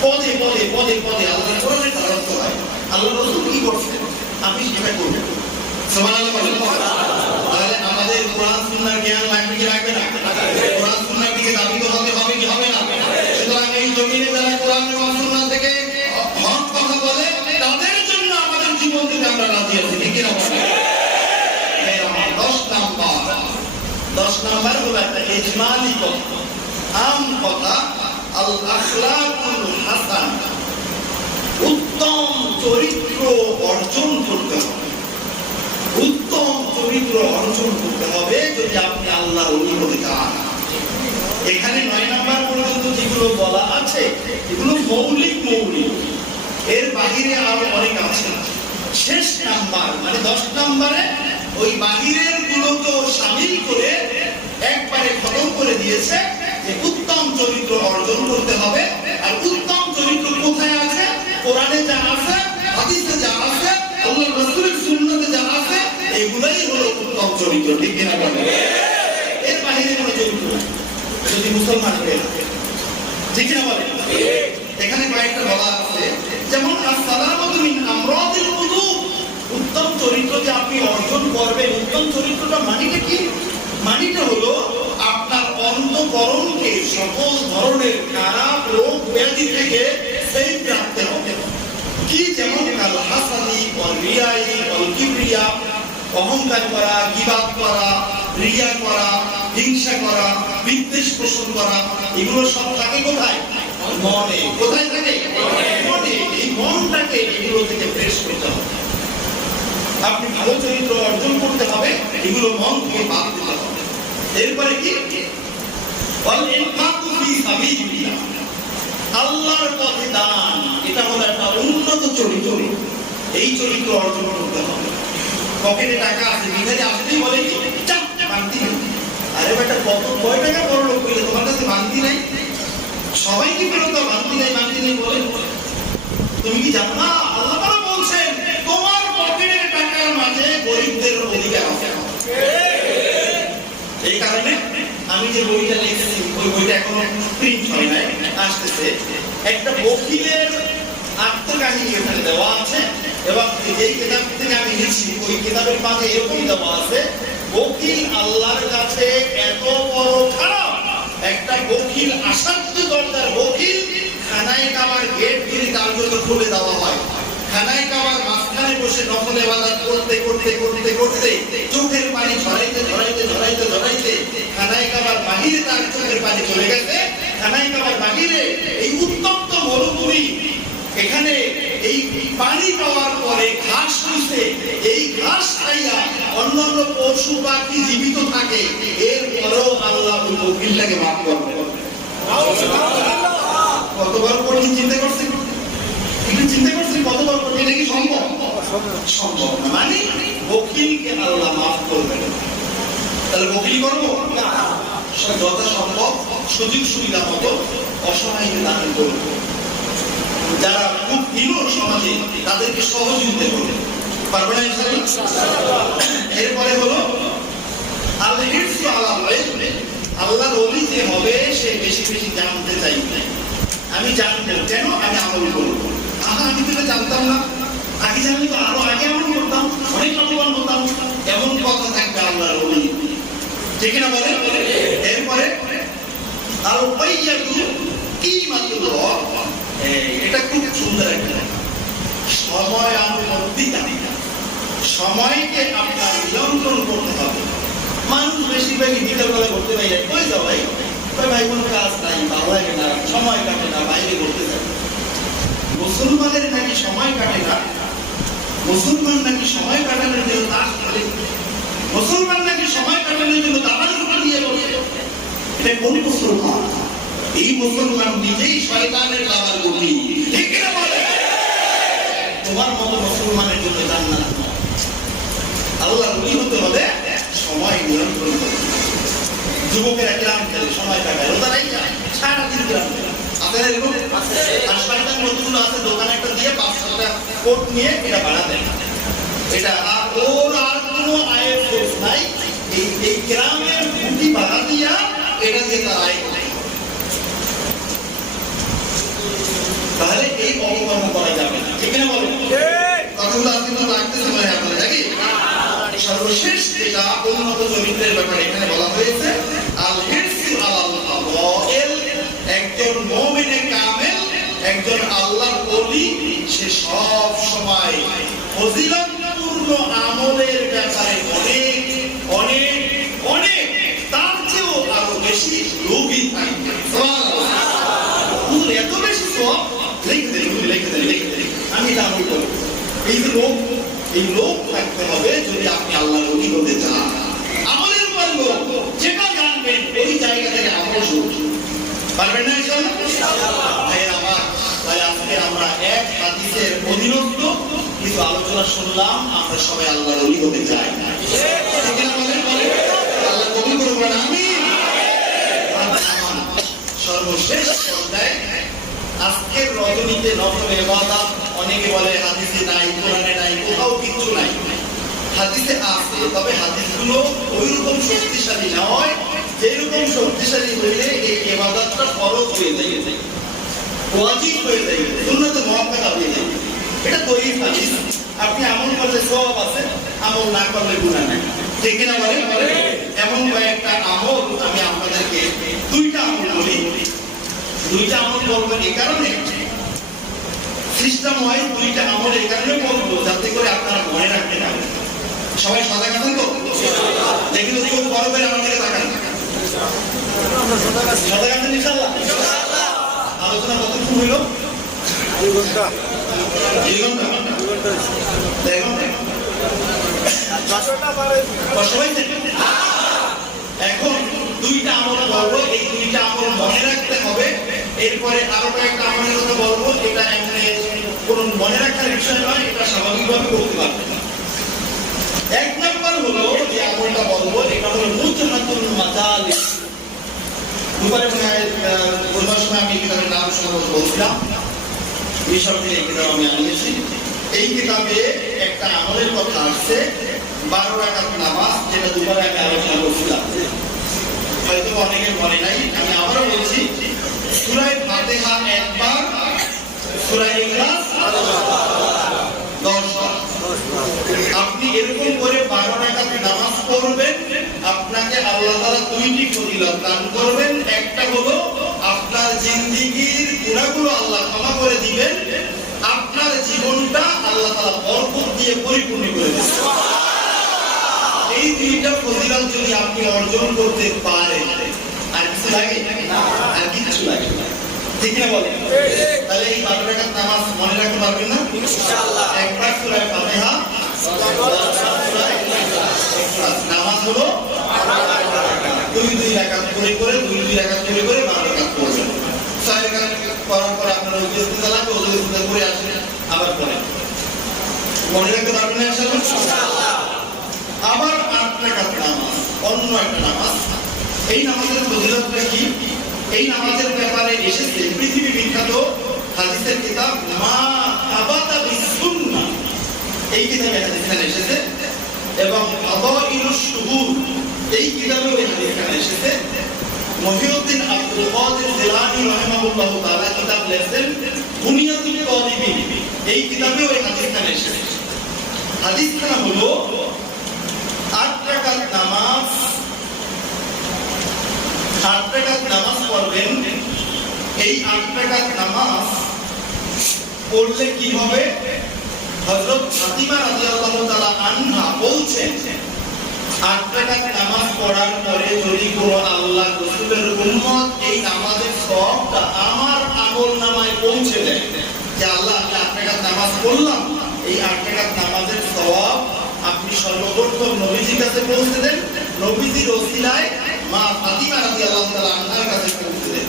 পদে পদে পদে পদে আল্লাহর কোরআনের ধারণা হয়। আল্লাহর রাসূল কি করছেন আমি সেটা করব। সুবহানাল্লাহ বলেন। তাহলে আমাদের কোরআন সুন্নাহর জ্ঞান লাগবে কি লাগবে না? কোরআন সুন্নাহর দিকে দাবি করতে হবে কি হবে না? সুতরাং এই জমিনে যারা কোরআন এবং সুন্নাহ থেকে হক কথা বলে তাদের জন্য আমাদের জীবন দিতে আমরা রাজি আছি। ঠিক না বলেন? 10 নাম্বার হলো একটা ইজমালি কথা, আম কথা, আল আখলাকুল হাসান, উত্তম চরিত্র অর্জন করতে হবে। উত্তম চরিত্র অর্জন করতে হবে যদি আপনি আল্লাহর ওলি হতে চান। এখানে 9 নাম্বার পর্যন্ত যেগুলো বলা আছে এগুলো মৌলিক। এর বাহিরে আরো অনেক আছে। শেষ নাম্বার মানে 10 নাম্বারে ওই বাহিরের গুলোকে শামিল করে একবারে খতম করে দিয়েছে যে উত্তম চরিত্র অর্জন করতে হবে। আর উত্তম চরিত্র কোথায় আছে? কোরআনে যা আছে, হাদিসে যা আছে, আল্লাহর রাসূলের সুন্নাতে যা আছে, এগুলাই হলো উত্তম চরিত্র। ঠিক কিনা বলেন? এর বাহিরে কোনো চরিত্র নেই যদি মুসলমান হয়ে থাকে। ঠিক কিনা বলেন? এখানে কয়েকটা বলা আছে, যেমন আসসালামু মিন আমরাদিল কুলুব। উত্তম চরিত্র যে আপনি অর্জন করবেন, উত্তম চরিত্রটা মানেটা কি? মানেটা হলো আপনার অন্তঃকরণকে সকল ধরনের খারাপ রোগ ব্যাধি থেকে সেফ রাখতে হবে। কি? যেমন আল হাসাদি ওয়াল রিয়াই ওয়াল কিবরিয়া, অহংকার করা, গীবাত করা, রিয়া করা, হিংসা করা, বিদ্বেষ পোষণ করা, এগুলো সব থাকে কোথায়? মনে। কোথায় থাকে? মনে। এই মনটাকে এগুলো থেকে ফ্রেশ করতে হবে। আপনি ভালো চরিত্র অর্জন করতে হবে, এগুলো মন থেকে বাদ দিতে হবে। এরপরে কি? আল্লাহর পথে দান, এটা হলো একটা উন্নত চরিত্র। এই চরিত্র অর্জন করতে হবে। পকেটে টাকা আছে, বিধারে আসলেই বলে কি বান্তি নেই। আরে বেটা কয় টাকা বড় লোক হইলে তোমার কাছে বান্তি নাই? সবাই কি বলতো বান্তি নেই বলে? তুমি কি জানো না আল্লাহ তাআলা বলছেন তোমার পকেটের টাকার মাঝে গরিবদের অধিকার আছে। এই কারণে আমি যে বইটা লিখেছি ওই বইটা এখনো প্রিন্ট হয় নাই, আসতেছে। একটা বকিলের আত্মকাহিনী এখানে দেওয়া আছে এবং যেই কিতাব থেকে আমি লিখছি ওই কিতাবের মাঝে এরকম দেওয়া আছে, বকিল আল্লাহর কাছে এত বড় খারাপ। একটা বকিল আসাধ্য দরজার বকিল, খানায় কাবার গেট যদি তার জন্য খুলে দেওয়া হয়, খানায় কাবার মাঝখানে বসে নফল ইবাদত করতে করতে করতে করতে চোখের পানি ঝরাইতে খানায় কাবার বাহিরে তার চোখের পানি চলে গেছে। খানায় কাবার বাহিরে এই উত্তপ্ত মরুভূমি, এখানে এই পানি পাওয়ার পরে ঘাস হইছে, এই ঘাস খাইয়া অন্যান্য পশু পাখি জীবিত থাকে, এরপরেও আল্লাহ ওই বকিলটাকে মাফ করবেন। কতবার করে চিন্তা করছেন? একটু চিন্তা করছেন কতবার করে? এটা কি সম্ভব? সম্ভব না। মানে বকিলকে আল্লাহ মাফ করবেন, তাহলে বকিল করবো না, যথাসম্ভব সুযোগ সুবিধা মতো অসহায়কে দান করবো। যারা খুব হীন সমাজে তাদেরকে সহযোগিতা করবে, পারবে না ইনশাআল্লাহ। এরপরে হলো আল হিরসু আলাল ইলম, আল্লাহর ওলি যে হবে সে বেশি বেশি জানতে চাইবে। আমি জানবো কেন, আমি আমল করবো। আমি তো জানতাম না, আগে জানলে তো আরো আগে আমল করতাম, অনেক লাভবান হতাম, এমন কথা থাকবে আল্লাহর ওলি, ঠিক না বলে? এরপরে আর ওয়াইয়াতু কিমাতুল্লাহ, এটা খুব সুন্দর একটা সময় সময়কে আপনার নিয়ন্ত্রণ করতে হবে। মানুষ বেশিরভাগই বিকালবেলা করতে পারে, কই যাও ভাই, ভাই কোনো কাজ নাই, ভালো লাগে না, সময় কাটে না, বাইরে করতে যায়। মুসলমানের নাকি সময় কাটে না, মুসলমান নাকি সময় কাটানোর জন্য তাস খেলে, মুসলমান নাকি সময় কাটানোর জন্য দাবার দোকান দিয়ে বসে। এটা কোন মুসলমান? এই মুসলমান নিজেই শয়তানের দাবার গুলি, ঠিক না বলে? তোমার মতো মুসলমানের জন্য জান্নাত নয়। আল্লাহর ওলি হতে হলে সময় নিয়ন্ত্রণ করতে। যুবকেরা গ্রাম খেলে সময় কাটায়, রোজা নাই যায়, সারাদিন গ্রাম খেলে। আপনারা এরকম হাসপাতাল নতুন আছে, দোকানে একটা দিয়ে 5-7টা কোট নিয়ে এটা ভাড়া দেয়, এটা আর ওর আর কোনো আয়ের সোর্স নাই। এই গ্রামের ভুটি ভাড়া দিয়া এটা দিয়ে তার আয় নাই। তাহলে এই অপকর্ম করা যাবে না, ঠিক না বলো? কথাগুলো আজকে তো লাগতেছে মনে হয় আপনাদের, নাকি? সর্বশেষ যেটা উন্নত চরিত্রের ব্যাপারে এখানে বলা হয়েছে, আল হিরসু আলাল ফাদাইল, একজন মুমিনে কামেল, একজন আল্লাহর ওলি, সে সব সময় ফজিলতপূর্ণ আমলের ব্যাপারে অনেক অনেক অনেক তার চেয়েও আরো বেশি লোভী থাকবে। সুবহানাল্লাহ, এত বেশি সব লিখে দেন, আমি এটা আমল করব। এই লোক থাকতে হবে যদি আপনি আল্লাহর ওলি হতে চান। আমলের উপর লোক, যেটা জানবেন ওই জায়গা থেকে আমল শুরু পারবেন না ইনশাআল্লাহ। তাই আজকে আমরা এক হাদিসের অধীনস্থ কিছু আলোচনা শুনলাম, আমরা সবাই আল্লাহর ওলি হতে চাই, ঠিক না বলেন? আল্লাহ কবুল করবেন, আমিন। সর্বশেষ পর্যায়ে আজকের রজনীতে নফল ইবাদত, অনেকে বলে হাদিসে নাই, কোরআনে নাই, কোথাও কিছু নাই। হাদিসে আছে, তবে হাদিসগুলো ওইরকম শক্তিশালী নয় যেরকম শক্তিশালী হইলে এই ইবাদতটা ফরজ হয়ে যায়, ওয়াজিব হয়ে যায়, সুন্নাতে মুআক্কাদা হয়ে যায়। এটা দঈফ হাদিস। আপনি আমল করলে সওয়াব আছে, আমল না করলে গুনাহ নাই, ঠিক না বলেন? এমন কয়েকটা আমল আমি আপনাদেরকে দুইটা আমল বলি। দুইটা আমল বলবেন এই কারণে, সিস্টেম ওয়াইজ দুইটা আমল এই কারণে বলবো যাতে করে আপনারা মনে রাখতে পারেন। সবাই সজাগ আছেন তো? দেখি তো কেউ করবেন, আমাদের তাকান। সজাগ আছেন ইনশাআল্লাহ? আলোচনা কতক্ষণ হইল? 2 ঘন্টা। 2 ঘন্টা? 2 ঘন্টা? এখন দুইটা আমল বলবো, এই দুইটা আমল মনে রাখতে হবে। এরপরে আরো কয়েকটা আমলের কথা বলবো, এটা এমনি কোন মনে রাখার বিষয় নয়, এটা স্বাভাবিকভাবে করতে পারবে। 1 নম্বর হলো যে আমলটা বলবো, এটা হলো মুজহাতুল মাজালিস। দুবারে বলবার সময় আমি কিতাবের নাম সম্পর্কে বলছিলাম, এই সঙ্গে এই কিতাব আমি আনিয়েছি। এই কিতাবে একটা আমলের কথা আসছে, 12 রাকাত নামাজ, যেটা দুবারে আমি আলোচনা করছিলাম, হয়তো অনেকের মনে নাই, আমি আবারও বলছি। সূরা ফাতিহা একবার, সূরা ইখলাস 10 বার। আপনি এরকম করে 12 রাকাত নামাজ পড়বেন, আপনাকে আল্লাহ তাআলা 2টি ফজিলত দান করবেন। একটা হলো আপনার জিন্দেগীর গুনাহগুলো আল্লাহ ক্ষমা করে দিবেন, আপনার জীবনটা আল্লাহ তাআলা বরকত দিয়ে পরিপূর্ণ করে দেবেন। এই 2টা ফজিলত যদি আপনি অর্জন করতে পারেন, আর কিছু লাগে না, আর কিছু লাগে না, ঠিক না বলেন? তাহলে এই 12 রাকাত নামাজ মনে রাখতে পারবেন না ইনশাআল্লাহ। একবার সূরা ফাতিহা, নামাজ হলো 2 রাকাত করে 2 রাকাত করে 12 রাকাত পড়বেন। 6 রাকাত করার পর আপনার ওই ইস্তেজা লাগবে, ওই ইস্তেজা করে আসবেন, আবার পড়েন। মনে রাখতে পারবেন না ইনশাআল্লাহ? আবার 8 রাকাত নামাজ, অন্য একটা নামাজ। এই নামাজের ফজিলতটা কি? এই নামাজের ব্যাপারে এসেছে পৃথিবী বিখ্যাত হাদিসের কিতাব মা আবাদা বিসুন্নাহ, এই কিতাবে হাদিসখানা এসেছে, এবং ফাদাইলুশ শুহুর এই কিতাবে ওই হাদিসখানা এসেছে। মহিউদ্দিন আব্দুল কাদের জিলানী রাহিমাহুল্লাহ তাআলা কিতাব লিখেছেন বুনিয়াতুল তালিবিন, এই কিতাবে ওই হাদিসখানা এসেছে। হাদিসখানা হলো 8 রাকাত নামাজ, 8 রাকাত নামাজ পড়বেন। এই 8 রাকাত নামাজ পড়লে কি হবে? হযরত ফাতিমা রাদিয়াল্লাহু তাআলা আনহা বলছেন 8 রাকাত নামাজ পড়ার পরে যদি কোনো আল্লাহ রাসূলের উম্মত এই নামাজের সওয়াবটা আমার আমলনামায় পৌঁছে দেয়, যে আল্লাহ আমি 8 রাকাত নামাজ পড়লাম, এই 8 রাকাত নামাজের সওয়াব আপনি সর্বপ্রথম নবীজির কাছে পৌঁছে দেন, নবীজির ওসিলায় মা ফাতিমা রাদিয়াল্লাহু তাআলা আনহার কাছে পৌঁছে দেন।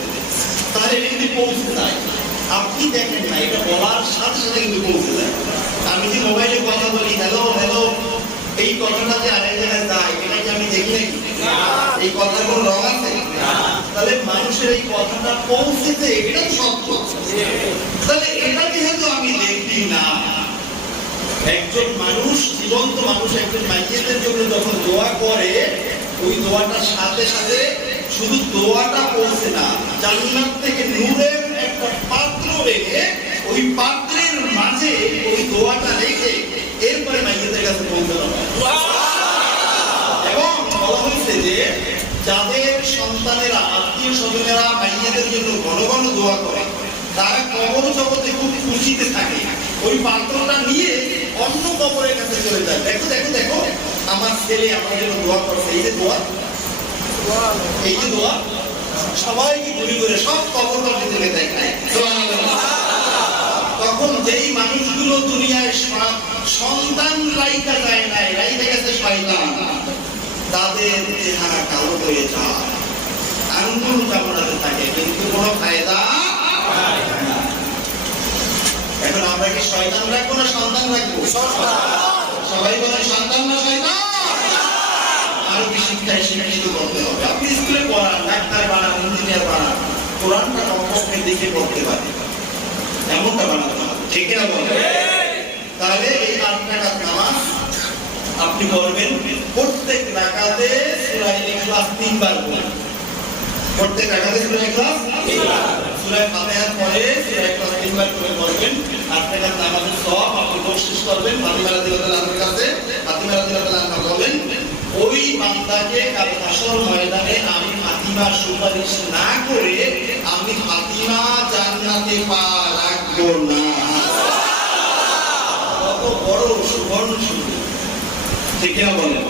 তাহলে এটা যদি পৌঁছে যায়, আপনি দেখেন না, এটা বলার সাথে সাথে কিন্তু পৌঁছে যায়। আমি যে মোবাইলে কথা বলি হ্যালো হ্যালো, এই কথাটা যে আরেক জায়গায় যায়, এটা কি আমি দেখি নাকি? এই কথার কোনো রং আছে? তাহলে মানুষের এই কথাটা পৌঁছেছে, এটা তো সত্য। তাহলে এটা যেহেতু আমি দেখি না, একজন মানুষ, জীবন্ত মানুষ একজন মাইয়েতের জন্য যখন দোয়া করে, ওই দোয়াটার সাথে সাথে শুধু দোয়াটা পৌঁছে না, জান্নাত থেকে নূরের একটা পাত্র রেখে ওই পাত্রের মাঝে ওই দোয়াটা রেখে এরপরে মাইয়েতের কাছে পৌঁছানো হয়। এবং বলা হয়েছে যে যাদের সন্তানেরা, আত্মীয় স্বজনেরা মাইয়েতের জন্য ঘন ঘন দোয়া করে, তারা কবর জগতে খুব খুশিতে থাকে, ওই পাত্রটা নিয়ে অন্য কবরের কাছে চলে যায়। দেখো দেখো দেখো, আমার ছেলে আমার জন্য দোয়া করছে, এই যে দোয়া, এই যে দোয়া, সবাইকে ঘুরি করে সব কবরবাসী থেকে দেখায়। তখন যেই মানুষগুলো দুনিয়ায় সন্তান রাইখা যায় নাই, রাইখা গেছে শয়তান, তাদের চেহারা কালো হয়ে যায়, আঙ্গুল কামড়াতে থাকে, কিন্তু কোনো ফায়দা। এখন আমরা কি শয়তান রাখবো না সন্তান রাখবো? সবাই বলে সন্তান না শয়তান। আরো শিক্ষায় শিক্ষিত করতে হবে। আপনি স্কুলে পড়ান, ডাক্তার বানান, ইঞ্জিনিয়ার বানান, কোরআনটা কমপক্ষে দেখে পড়তে পারে, এমনটা বানাতে হবে, ঠিক না বলেন? তাহলে এই 8 রাকাত নামাজ আপনি পড়বেন। প্রত্যেক রাকাতে সূরা ইখলাস 3 বার পড়বেন। প্রত্যেক রাকাতে সূরা ইখলাস 3 বার, সূরা ফাতিহার পরে সূরা ইখলাস 3 বার করে পড়বেন। 8 রাকাত নামাজের সওয়াব আপনি বকশিশ করবেন ফাতিমা রাদিয়াল্লাহু তাআলার কাছে। ফাতিমা রাদিয়াল্লাহু তাআলা বলেন, ওই বান্দাকে কাল হাসর ময়দানে আমি ফাতিমা সুপারিশ না করে আমি ফাতিমা জান্নাতে পা রাখবো না। কত বড় সুবর্ণ সুযোগ, ঠিক না বলেন?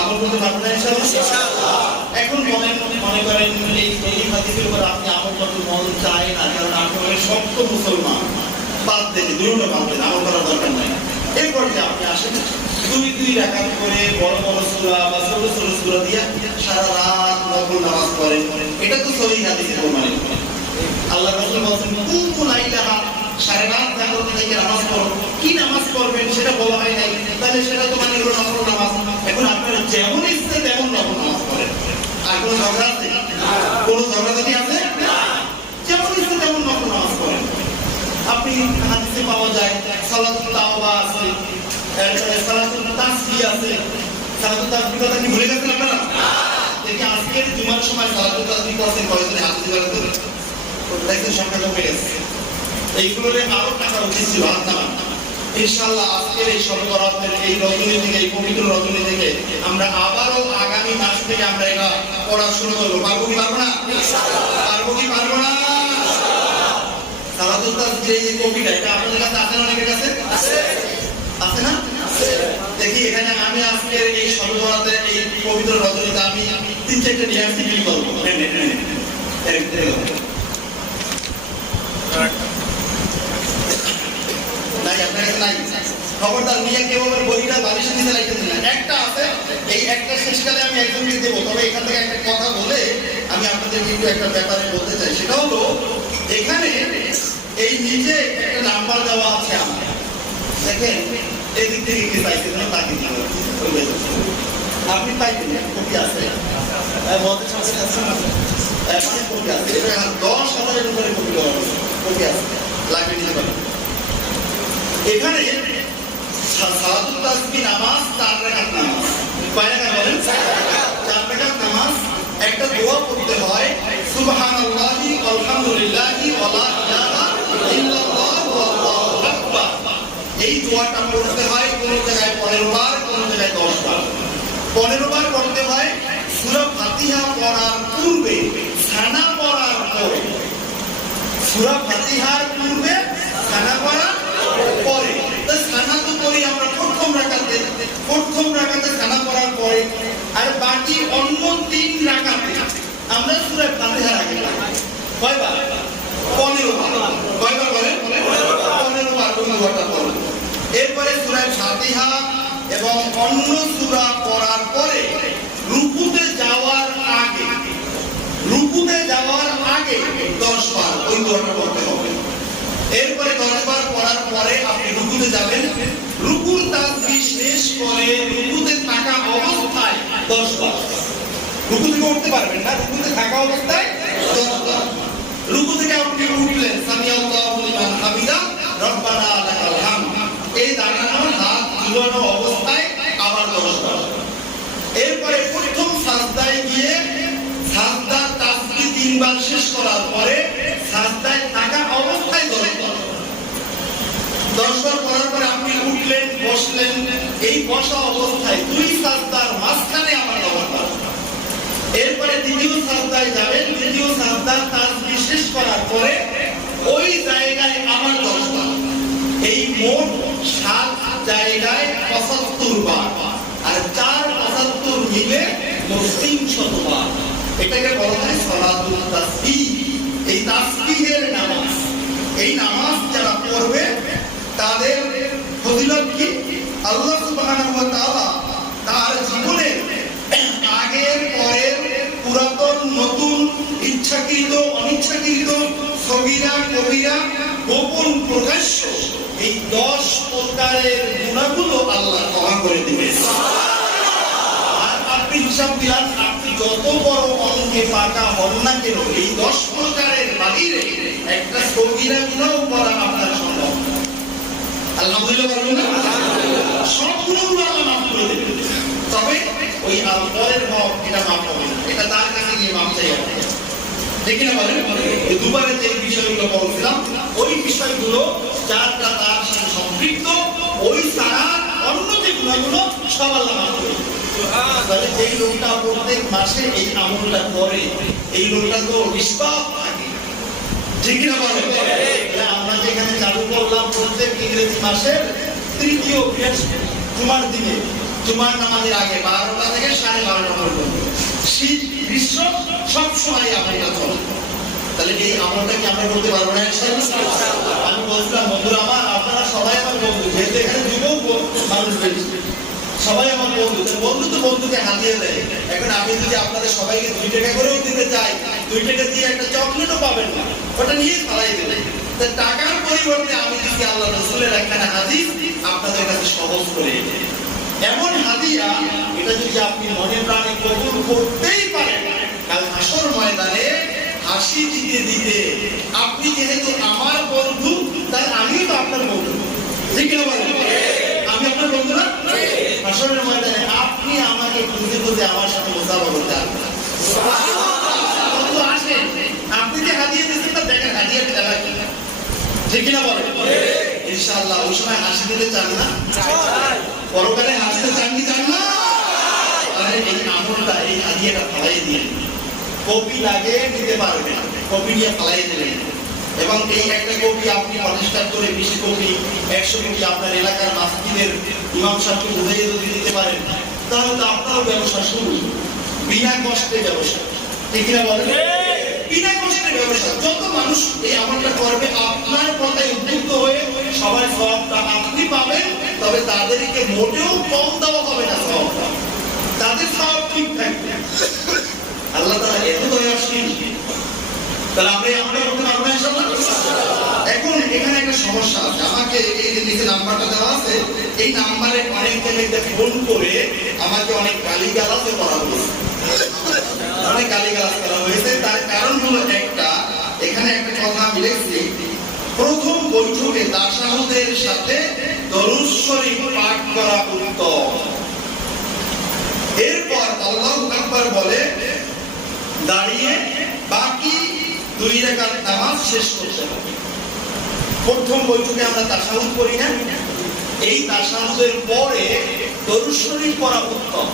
আমল করতে পারবেন না ইনশাআল্লাহ? এখন মনে করেন এই হাদিসের উপর আপনি আমল করতে মন চায় না, কারণ আপনি হলেন শক্ত মুসলমান, বাদ দেন, দুটো বাদ দেন, আমল করার দরকার নাই। এরপর যে আপনি আসেন 2 রাকাত করে বড় বড় সূরা বা ছোট ছোট সূরা দিয়ে সারা রাত নফল নামাজ পড়েন, এটা তো সহিহ হাদিসে প্রমাণিত। আল্লাহ রাসূল বলেছেন কুনতু লাইলাহা, সারা রাত জাগ্রত থেকে নামাজ পড়ো। কি নামাজ পড়বেন সেটা বলা হয় নাই, তাহলে সেটা তো মানে হলো নফল নামাজ। এখন আপনারা যেমন ইচ্ছে তেমন নফল নামাজ পড়েন। আর কোনো ঝগড়া আছে? কোনো ঝগড়াঝাটি আছে? যেমন ইচ্ছে তেমন নফল নামাজ পড়েন। আপনি হাদিসে পাওয়া যায় সালাতুল তাওবা আছে, সালাতুল তাসবিহ আছে। সালাতুল তাসবিহ কথা কি ভুলে গেছেন আপনারা? দেখি আজকের জুমার সময় সালাতুল তাসবিহ করছেন কয়জনে হাত দিতে পারবেন? দেখেন সংখ্যা কমে গেছে। এইগুলোরে আরো টাকা উচিত ছিল, হাত নামান। ইনশাআল্লাহ আজকের এই শবে বরাতের এই রজনী থেকে, এই পবিত্র রজনী থেকে আমরা আবারও আগামী মাস থেকে আমরা এটা পড়া শুরু করবো। পারবো কি পারবো না? পারবো কি পারবো না? সালাতুল তাসবিহ এই কপিটা, এটা আপনাদের কাছে আছে না? অনেকের কাছে আছে, আছে না? দেখি এখানে আমি আজকের এই শবে বরাতের এই পবিত্র রজনীতে আমি 3-4টা নিয়ে আসছি, বিল করবো। নাই আপনার কাছে নাই? খবরদার নিয়ে কেউ আমার বইটা বালিশের নিচে রাখতেছে না। একটা আছে, এই একটা শেষকালে আমি একজনকে দেবো। তবে এখান থেকে একটা কথা বলে আমি আপনাদের কিন্তু একটা ব্যাপারে বলতে চাই, সেটা হলো এখানে এই নিচে একটা নাম্বার দেওয়া আছে। আমার দেখেন এদিক থেকে কি পাইছেন না তাকে দিতে হবে। আপনি পাইবেন কপি আছে মদের সাথে অনেক কপি আছে, এটা 10,000-এর উপরে কপি করা হয়েছে, কপি আছে, লাগবে নিতে পারেন। এখানে সালাতুত তাসবিহ নামাজ 4 রাকাত নামাজ, কয় রাকাত বলেন? 4 রাকাত নামাজ। একটা দোয়া পড়তে হয়, সুবহানাল্লাহি আলহামদুলিল্লাহি ওয়া লা ইলাহা ইল্লাল্লাহু আল্লাহু আকবার। এই দোয়াটা পড়তে হয় কোন জায়গায় 15 বার, কোন জায়গায় 10 বার। 15 বার পড়তে হয় সূরা ফাতিহা পড়ার পূর্বে, সানা পড়ার পরে। সূরা ফাতিহার পূর্বে, সানা পড়ার পরে। তো সানা তো পড়ি আমরা প্রথম রাকাতে সানা পড়ার পরে, আর বাকি অন্য 3 রাকাতে আমরা সূরা ফাতিহার আগে পড়ি। কয়বার? 15 বার। কয়বার বলেন? 15 বার ওই দোয়াটা পড়ব। এরপরে সূরা ফাতিহা এবং অন্য সূরা পড়ার পরে রুকুতে যাওয়ার আগে 10 বার ওই দোয়াটা পড়তে হবে। এরপরে 10 বার পড়ার পরে আপনি রুকুতে যাবেন, রুকুর তাসবিহ শেষ করে রুকুতে থাকা অবস্থায় 10 বার। রুকু থেকে উঠতে পারবেন না, রুকুতে থাকা অবস্থায় 10 বার। রুকু থেকে আপনি উঠলেন, সামিআল্লাহু লিমান হামিদা রব্বানা লাকাল হামদ, এই দাঁড়ানো হাত ঝুলানো অবস্থায় আবার 10 বার। এরপরে প্রথম সাজদায় গিয়ে সাজদার তাসবিহ 3 বার শেষ করার পরে সাজদায় থাকা অবস্থায় 10 বার। 10 বার পড়ার পরে আপনি উঠলেন, বসলেন, এই বসা অবস্থায় 2 সাজদার মাঝখানে আবার 10 বার। এরপরে দ্বিতীয় সাজদায় যাবেন, দ্বিতীয় সাজদার তাসবিহ শেষ করার পরে ওই জায়গায় আবার 10 বার। এই মোট 7 জায়গায় 75 বার, আর 4 75 মিলে 300 বার। এটাকে বলা হয় সালাতুত তাসবিহ। এই তাসবিহের নামাজ, এই নামাজ যারা পড়বে তাদের ফজিলত কি? আল্লাহ সুবহানাহু ওয়া তাআলা তার জীবনের আগের পরের পুরাতন নতুন ইচ্ছাকৃত অনিচ্ছাকৃত সগীরা কবিরা গোপন প্রকাশ্য এই 10 প্রকারের গুনাহগুলো আল্লাহ ক্ষমা করে দিবেন। আর আপনি হিসাব দিলেন, আপনি যত বড় অঙ্কে পাকা হন না কেন, এই 10 প্রকারের বাইরে একটা সগীরা গুনাহ করা আপনার সম্ভব। আলহামদুলিল্লাহ বলুন না, সবগুলো আল্লাহ মাফ করে দেবেন। তবে ওই পরের হক এটা মাফ হবে না, এটা তার কাছে গিয়ে মাফ চাই হবে। ঠিক না বলেন? এই দুবারে যে বিষয়গুলো বলছিলাম, ওই বিষয়গুলো যারটা তার সাথে সম্পৃক্ত, ওই ছাড়া অন্য যে গুণাগুলো সব আল্লাহ মাফ করে দেবেন। তাহলে যেই লোকটা প্রত্যেক মাসে এই আমলটা করে, এই লোকটা তো নিষ্পাপ থাকে। ঠিক না বলেন? আমরা যেখানে চালু করলাম প্রত্যেক ইংরেজি মাসের 3য় জুমার দিনে, জুমার নামাজের আগে 12টা থেকে 12:30 পর্যন্ত, শীত গ্রীষ্ম সবসময় আমলটা চলে। তাহলে এই আমলটা কি আমরা করতে পারবো না? আমি বলছিলাম বন্ধুরা আমার, আপনারা সবাই আমার বন্ধু, যেহেতু এখানে যুবক মানুষ বেশি, সবাই আমার বন্ধু। বন্ধু তো বন্ধুকে হাতিয়ে দেয়। এখন আমি যদি আপনাদের সবাইকে 2 টাকা করেও দিতে চাই, 2 টাকা দিয়ে একটা চকলেটও পাবেন না, ওটা নিয়ে ফালাই দেবেন। টাকার পরিবর্তে আমি যদি আল্লাহ রাসূলের একখানা হাদিস আপনাদের কাছে সহজ করে, এমন হাদিয়া, এটা যদি আপনি মনে প্রাণে কবুল করতেই পারেন, কাল হাসর ময়দানে হাসি দিতে দিতে, আপনি যেহেতু আমার বন্ধু, তাই আমিও তো আপনার বন্ধু। ঠিক না বলেন? আমি আপনার বন্ধু না? হাসরের ময়দানে আপনি আমাকে খুঁজে খুঁজে আমার সাথে মোসাফা করতে আসবেন। আসেন, আপনি যে হাদিয়া দিচ্ছেন তা দেখেন হাদিয়া খেলা কি। ঠিক না বলেন? ইনশাআল্লাহ ওই সময় হাসি দিতে চান না? পরকালে হাসতে চান কি চান না? তাহলে এই আমলটা, এই হাদিয়াটা ফালাই দিয়ে, কপি লাগে নিতে পারবেন, কপি নিয়ে ফালাই দিলেন। এবং এই একটা কপি আপনি প্রতিষ্ঠা করে 20 কপি 100 কপি আপনার এলাকার মসজিদের ইমাম সাহেবকে বুঝিয়ে যদি দিতে পারেন, তাহলে তো আপনারও ব্যবসা শুরু, বিনা কষ্টে ব্যবসা। ঠিক না বলেন? বিনা কষ্টের ব্যবসা। যত মানুষ এই আমলটা করবে আপনার কথায় উদ্বুদ্ধ হয়ে, সবার সওয়াবটা আপনি পাবেন, তবে তাদেরকে মোটেও কম দেওয়া হবে না সওয়াবটা, তাদের সওয়াব ঠিক থাকবে। আল্লাহ তাআলা এত দয়াশীল। তাহলে আমরা করতে পারবো না ইনশাআল্লাহ? এখন এখানে একটা সমস্যা আছে, আমাকে এই যে নিচে নাম্বারটা দেওয়া আছে, এই নাম্বারে অনেক জায়গায় ফোন করে আমাকে অনেক গালিগালাজ করা হয়েছে, অনেক গালিগালাজ করা হয়েছে। তার কারণ হলো একটা, এখানে একটা কথা আমি লিখছি, প্রথম বৈঠকে তাশাহুদের সাথে দরুদ শরীফ পাঠ করা উত্তম, এরপর আল্লাহু আকবার বলে দাঁড়িয়ে বাকি 2 রাকাত নামাজ শেষ করতে হবে। প্রথম বৈঠকে আমরা তাশাহুদ করি না, এই তাশাহুদের পরে দরুদ শরীফ পড়া উত্তম।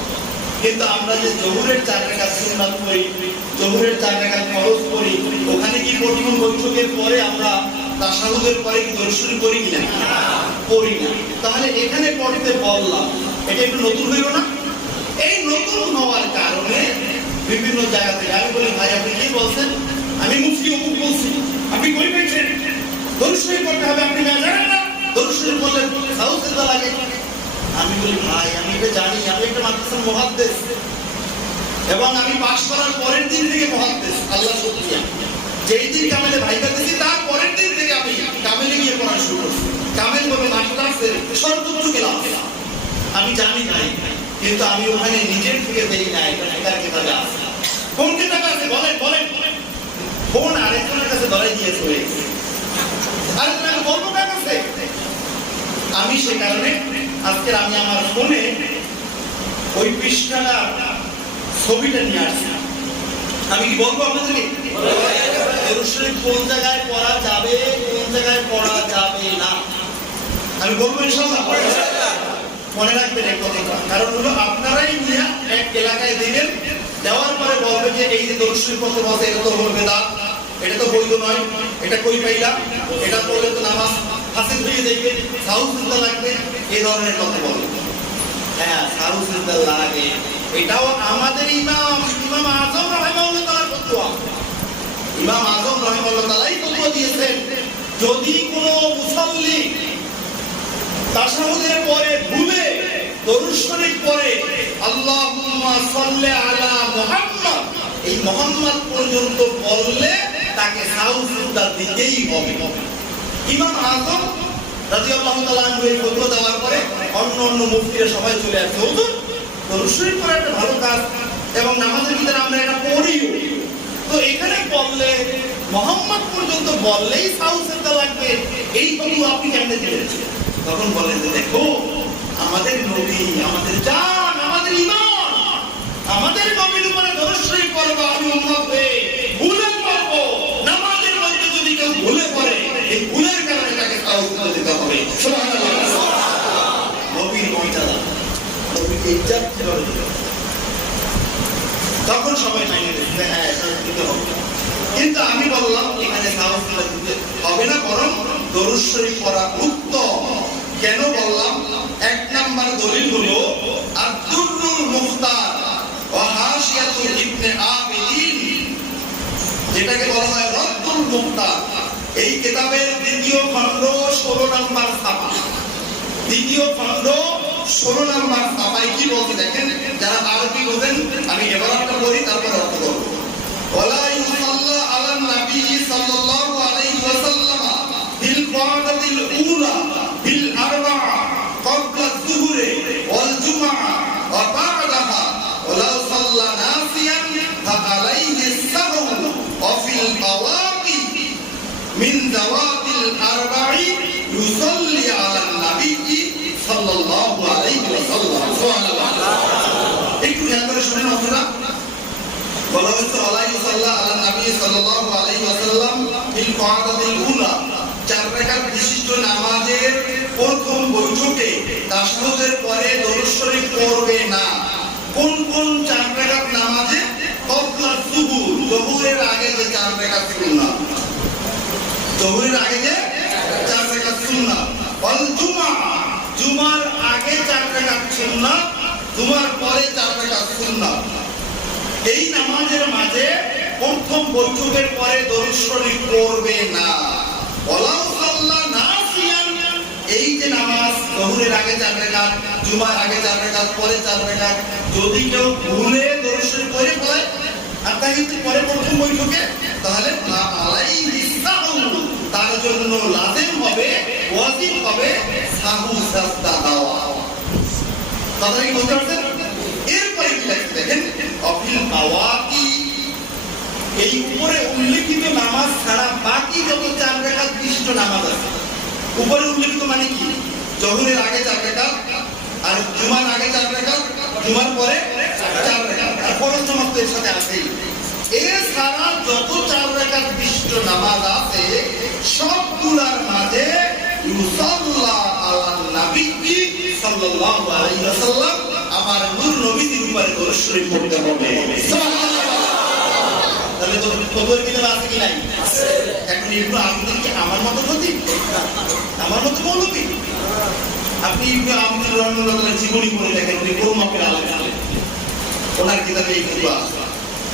কিন্তু আমরা যে জোহরের 4 রাকাত সুন্নাত করি, জোহরের 4 রাকাত ফরজ করি, ওখানে কি প্রথম বৈঠকের পরে আমরা তাশাহুদের পরে কি দরুদ শরীফ করি কিনা? করি না। তাহলে এখানে পড়তে বললাম, এটা একটু নতুন হইল না? এই নতুন হওয়ার কারণে বিভিন্ন জায়গা থেকে আমি বলি, ভাই আপনি কি বলছেন? আমি মুফতি অমুক বলছি, আপনি কই পেয়েছেন? দরুদ শরীফ পড়তে হবে, আপনি না জানেন না? দরুদ শরীফ পড়লে সাউসেদা লাগে। আমি বলি, ভাই আমি এটা জানি, আমি একটা মাদ্রাসার মুহাদ্দিস এবং আমি পাশ করার পরের দিন থেকে মুহাদ্দিস, আল্লাহ শুকরিয়া। যেই দিন কামেলে ভাইবা দিয়েছি তার পরের দিন থেকে আমি কামেলে গিয়ে পড়া শুরু করছি। কামেল বলে মাস্টার্সের সর্বোচ্চ ক্লাস আমি জানি ভাই, কিন্তু আমি ওখানে নিজের থেকে দেই না, এটা একার কিতাবে আছে। কোন কিতাবে আছে বলেন বলেন? কোন আরেকজনের কাছে ধরে দিয়ে চলে গেছে, আরেকজনের বলবো কার কাছে? আমি সে কারণে আজকে আমি আমার ফোনে ওই পৃষ্ঠাটা ছবিটা নিয়ে আসছি। আমি কি বলবো আপনাদেরকে দরুদ শরীফ কোন জায়গায় পড়া যাবে, কোন জায়গায় পড়া যাবে না, আমি বলবো ইনশাআল্লাহ। মনে রাখবেন এক কথা, কারণ হলো আপনারাই নিয়ে এক এলাকায় দিবেন, দেওয়ার পরে বলবে যে এই যে দরুদ শরীফ পড়তে বলছে এটা তো হলো বেদাত, এটা তো বৈধ নয়, এটা কই পাইলা, এটা পড়লে তো নামাজ হাসিল হয়ে যাবে, সাউসুদা লাগবে, এই ধরনের কথা বলবে। হ্যাঁ সাউসুদা লাগে, এটাও আমাদের ইমাম আযম রাহিমাহুল্লাহ তাআলার ফতোয়া। ইমাম আযম রাহিমাহুল্লাহ তাআলাই ফতোয়া দিয়েছেন, যদি কোনো মুসাল্লি তাশাহুদের পরে ভুলে দরুদ শরীফ পড়ে আল্লাহুম্মা সাল্লি আলা মুহাম্মদ, এই মুহাম্মদ পর্যন্ত বললে তাকে সাউসুদা দিতেই হবে। ইমাম আযম রাদিয়াল্লাহু তাআলা আনহু এই ফতোয়া দেওয়ার পরে অন্য মুফতিরা সবাই চলে আসে, হুজুর দরুদ শরীফ পড়া একটা ভালো কাজ এবং নামাজের ভিতরে আমরা এটা পড়িও, তো এখানে বললে মুহাম্মদ পর্যন্ত বললেই সাউসুদা লাগবে, এই ফতোয়া আপনি কেমনে দিলেন? তখন বলেন যে দেখো আমাদের নবী, আমাদের জান, আমাদের ঈমান, আমাদের নবীর উপরে দরুদ শরীফ পড়বা, আমি উম্মত হয়ে ভুলে পড়বো, নামাজের মধ্যে যদি কেউ ভুলে পড়ে এই ভুলের কারণে তাকে সাউসুদা দিতে হবে। সুবহানাল্লাহ। নবীর মর্যাদা, নবীকে ইজ্জত কিভাবে দিতে হবে, তখন সবাই মাইনে দিচ্ছে, হ্যাঁ এটা দিতে হবে। কিন্তু আমি বললাম এখানে সাউসুদা দিতে হবে না, বরং দরুদ শরীফ পড়া উত্তম। কেন বললাম? 1 নাম্বার দলিল হলো আদ-দুররুল মুখতার ওয়া হাশিয়াতুল ইবনে আবিদিন, যেটাকে বলা হয় রদ্দুল মুখতার। এই কিতাবের দ্বিতীয় খণ্ড 16 নাম্বার ছাপা, দ্বিতীয় খণ্ড 16 নাম্বার ছাপায় কি বলতে দেখেন, যারা আরবি বোঝেন আমি এবারটা বলি তারপর অর্থ করব। ওয়ালা ইউসাল্লা আলান নবী সাল্লাল্লাহু আলাইহি ওয়াসাল্লাম বিল ফারাদাতিল উলা বিল আরবা'a ক্বাবলা আয-যুহরি ওয়াল জুমআ ওয়া বা'দাহা ওয়ালা সাল্লা নাসিয়ান ফাআলাইহি আস-সাহু ওয়া ফিল বাওয়াকি মিন যাওয়াতিল আরবা'i ইউসাল্লি আলান নবী সাল্লাল্লাহু আলাইহি ওয়াসাল্লাম। সুবহানাল্লাহ। একটু খেয়াল করে শুনেন আপনারা, বলা হচ্ছে ওয়ালা ইউসাল্লা আলান নবী সাল্লাল্লাহু আলাইহি ওয়াসাল্লাম বিল ফারাদাতিল উলা, 4 রাকাত বিশিষ্ট নামাজের প্রথম বৈঠকে তাশাহুদের পরে দরুদ শরীফ পড়বে না। কোন কোন 4 রাকাত নামাজে? ক্বাবলা যুহুর, যুহুরের আগে যে 4 রাকাত সুন্নাত, যুহুরের আগে যে 4 রাকাত সুন্নাত, ওয়াল জুমআ, জুমার আগে 4 রাকাত সুন্নাত, জুমার পরে 4 রাকাত সুন্নাত। এই নামাজের মাঝে প্রথম বৈঠকের পরে দরুদ শরীফ পড়বে না। ওয়ালাউ সাল্লা নাসিয়ান, এই যে নামাজ যুহরের আগে 4 রাকাত, জুমার আগে 4 রাকাত, পরে 4 রাকাত, যদি কেউ ভুলে দরুদ শরীফ পড়ে ফেলে আর তাই পরে প্রথম বৈঠকে, তাহলে আলাইহি সাহু, তার জন্য সাহু সাজদা দাওয়া। কথাটা কি বুঝতে পারছেন? এরপরে কি লাগছে দেখেন, অফিল বাওয়াকি, এই উপরে উল্লেখিত নামাজ ছাড়া বাকি যত 4 রাকাত বিশিষ্ট নামাজ আছে। উপরে উল্লেখিত মানে কি? জোহরের আগে 4 রাকাত, আর জুমার আগে 4 রাকাত, জুমার পরে 4 রাকাত, আর ফরজ নামাজ তো এর সাথে আছেই। এছাড়া যত 4 রাকাত বিশিষ্ট নামাজ আছে সবগুলার মাঝে ইউসাল্লা আলান নবী সাল্লাল্লাহু আলাইহি ওয়াসাল্লাম, আমার নূর নবীর উপরে দরুদ শরীফ পড়তে হবে। সুবহানাল্লাহ। তাহলে তো কবর কিতাব আছে কি নাই? আছে। এখন ইবনে আমির কি আমার মত হতি? আমার মত মৌলবী? আপনি ইবনে আমির রাহিমাহুল্লাহর জীবনী পড়ে দেখেন, উনি কোন মাপের আলেম ছিলেন, ওনার কিতাবে এই কথা আছে।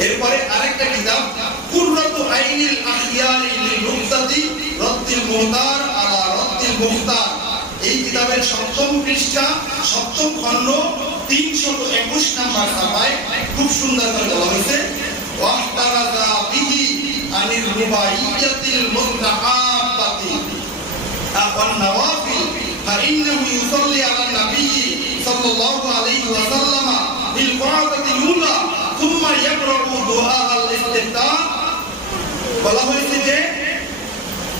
এরপরে আরেকটা কিতাব কুররাতু আইনিল আখিয়ারি লিল মুক্তাদি রাদ্দিল মুহতার আলা রাদ্দিল মুখতার, এই কিতাবের 7ম পৃষ্ঠা 7ম খণ্ড 321 নাম্বার সাফায় খুব সুন্দর করে বলা হয়েছে, ওয়াহতারাজা বিহি আনিল রুবাইয়াতিল মুস্তাহাবাতি ওয়ান নওয়াফিল ফাইন্নাহু ইউসাল্লি আলা নবী সাল্লাল্লাহু আলাইহি ওয়াসাল্লাম বিল ফারাদাতিল উলা সুম্মা ইয়াকরাউ দুআ আল ইস্তিফতাহ। বলা হয়েছে যে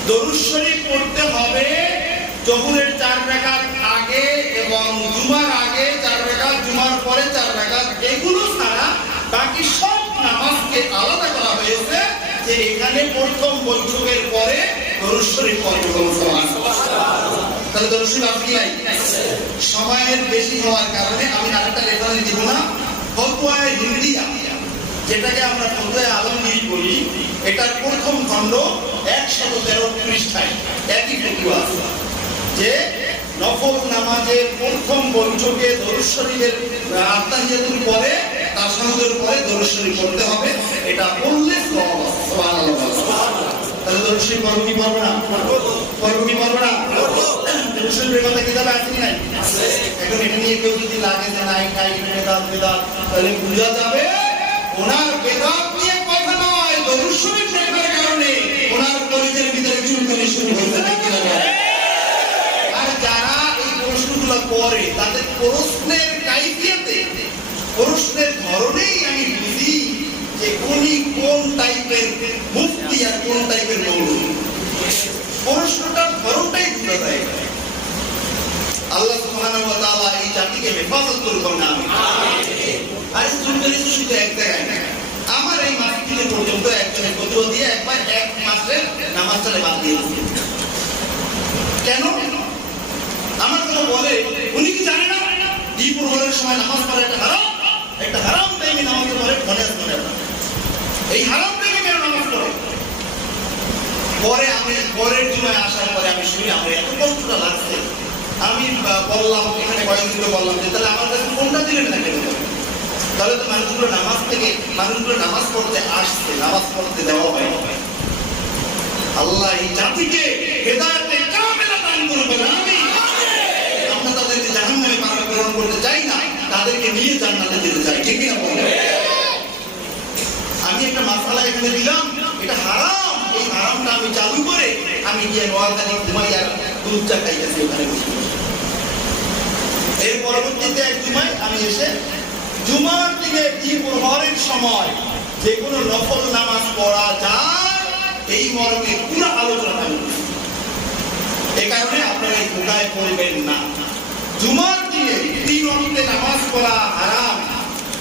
দরুদ শরীফ পড়তে হবে জোহরের 4 রাকাত আগে এবং জুমার আগে 4 রাকাত, জুমার পরে 4 রাকাত, এগুলো ছাড়া বাকি সব নামাজকে আলাদা করা হয়েছে যে এখানে প্রথম বৈঠকের পরে দরুদ শরীফ পড়তে হবে। সুবহানাল্লাহ। তাহলে দরুদ শরীফ আছে কি নাই? সময়ের বেশি হওয়ার কারণে আমি আরেকটা রেফারেন্স দিব না, ফতোয়া হিন্দিয়া যেটাকে আমরা ফতোয়া আলমগীর বলি, এটার প্রথম খণ্ড 113 পৃষ্ঠায় একই ফতোয়া আছে যে নফল নামাজের প্রথম বৈঠকে দরুদ শরীফের আত্তাহিয়াতুর পরে তাশাহুদের পরে দরুদ শরীফ পড়তে হবে। এটা পড়লে সওয়াব আছে। সুবহানাল্লাহ। তাহলে দরুদ শরীফ পড়ব কি পড়ব না? পড়ব কি পড়ব না? দরুদ শরীফের কথা কিতাবে আছে কি নাই? আছে। এখন এটা নিয়ে কেউ যদি লাগে যে নাই বেদাত তাহলে বুঝা যাবে ওনার বেদাত নিয়ে কথা নয়, দরুদ শরীফ লেখার কারণে ওনার কলিজার ভিতরে চুলকানি শুরু হয়েছে নাকি না? আর যারা এই প্রশ্নগুলো করে তাদের প্রশ্নের কাইফিয়তে, প্রশ্নের ধরনেই আমি বুঝি যে উনি কোন টাইপের মুফতি আর কোন টাইপের মৌলবী। প্রশ্নটার ধরনটাই বোঝা যায়। আল্লাহ সুবহানাহু ওয়া তাআলা এই জাতিকে হেফাজত করুন না। আমিন। আর চুলকানি শুধু এক জায়গায় না, আমার এই মাসিকে পর্যন্ত একজনের ফতোয়া দিয়ে একবার 1 মাসের নামাজটা বাদ দিয়ে দিয়েছে। কেন? আমার কথা বলে উনি কি জানে না দ্বিপ্রহরের সময় নামাজ পড়া একটা হারাম টাইমে নামাজ পড়ে মনে আসবে না। এই হারাম টাইমে কেন নামাজ পড়ে? পরে আমি পরের জুমায় আসার পরে আমি শুনি আমার এত কষ্টটা লাগছে, আমি বললাম এখানে কয়েকদিন বললাম যে তাহলে আমার কাছে কোনটা দিলেন না কেন? তাহলে তো মানুষগুলো নামাজ পড়তে আসছে, নামাজ পড়তে দেওয়া হয়। আল্লাহ এই জাতিকে হেদায়েতে কামেলা দান করবেন। আমিন। আমরা তাদেরকে জাহান্নামে পাঠানো গ্রহণ করতে চাই না, তাদেরকে নিয়ে জান্নাতে যেতে চাই। ঠিক কি না বলেন? আমি একটা মাসালা এখানে দিলাম, এটা হারাম, এই হারামটা আমি চালু করে আমি গিয়ে নোয়াখালী ঘুমাই আর দুধ চা খাইতেছি ওখানে বসে। এর পরবর্তীতে এক জুমায় আমি এসে জুমার দিনে দ্বিপ্রহরের সময় যে কোনো নফল নামাজ পড়া যায় এই মর্মে পুরো আলোচনা আমি করেছি। এ কারণে আপনারা এই ধোঁকায় পড়বেন না। জুমার দিনে 3 ওয়াক্তে নামাজ পড়া হারাম।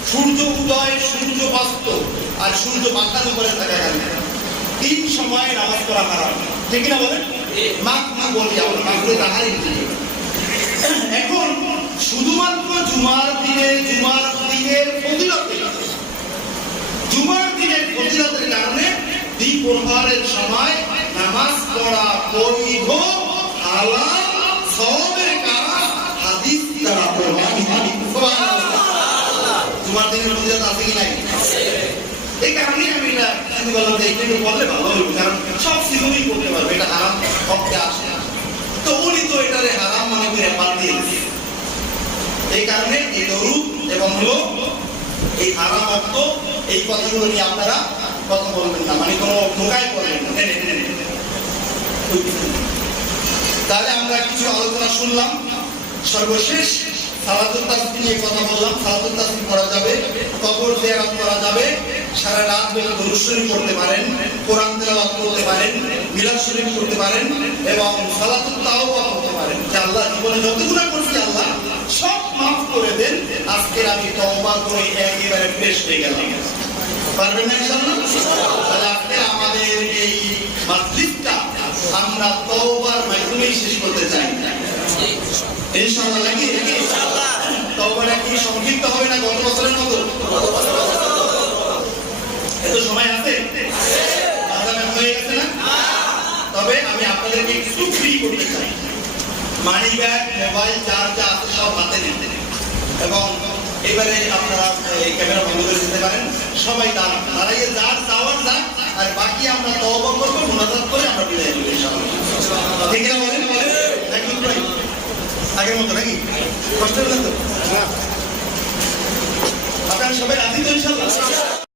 সূর্য উদয়, সূর্য অস্ত আর সূর্য মাথার উপরে থাকাকালীন 3 সময় নামাজ পড়া হারাম। ঠিক না বলেন? মাকরুহ বলি আমরা, মাকরুহ তাহারিম। এখন শুধুমাত্র জুমার দিনের ফজিলতের কারণে দ্বিপ্রহরের সময় নামাজ পড়া বৈধ, হালাল, সওয়াবের কাজ হাদিস দ্বারা প্রমাণিত। জুমার দিনের ফজিলত আছে কি নাই? এই কারণে আমি এটা বললাম যে একটু বললে ভালো হবে, কারণ সব সিজনেই করতে পারবে, এটা হারাম হকতে আসে। তো উনি তো এটারে হারাম মনে করে বাদ দিয়ে দিচ্ছে। এই কারণে এই দরুদ এবং হলো এই হারাম অর্থ এই কথাগুলো নিয়ে আপনারা কথা বলবেন না, মানে কোনো ধোঁকায় পড়বেন না। তাহলে আমরা কিছু আলোচনা শুনলাম। সর্বশেষ সালাতুত তাসবিহ নিয়ে কথা বললাম। সালাতুত তাসবিহ করা যাবে, কবর জিয়ারত করা যাবে, সারা রাত বেলা দরুদ শরীফ পড়তে পারেন, কোরআন তেলাওয়াত করতে পারেন, মিলাদ শরীফ করতে পারেন এবং সালাতুত তাওবা করতে পারেন। যে আল্লাহ জীবনে যত গুনাহ করছি আল্লাহ সব মাফ করে দেন, আজকে আমি তওবা করে একেবারে ফ্রেশ হয়ে গেলাম। পারবেন না ইনশাআল্লাহ? তাহলে আজকে আমাদের এই মাসজিদটা আমরা তওবার মাধ্যমেই শেষ করতে চাই ইনশাআল্লাহ। নাকি তওবাটা কি সংক্ষিপ্ত হবে না গত বছরের মতো? এত সময় আছে? আজান হয়ে গেছে না? তবে আমি আপনাদেরকে কিছু ফ্রি করতে চাই। মানি ব্যাগ, মোবাইল, চার্জার আছে সব হাতে নেন এবং এবারে আপনারা এই ক্যামেরা বন্ধ করে দিতে পারেন। সবাই দাঁড়াইয়ে যার যাওয়ার যাক, আর বাকি আমরা তওবা করবো, মুনাজাত করে আমরা বিদায় নেব ইনশাআল্লাহ। ঠিক আছে বলেন? একদম ভাই আগের মতো নাকি? কষ্ট হলেন তো? আপনারা সবাই রাজি তো ইনশাআল্লাহ?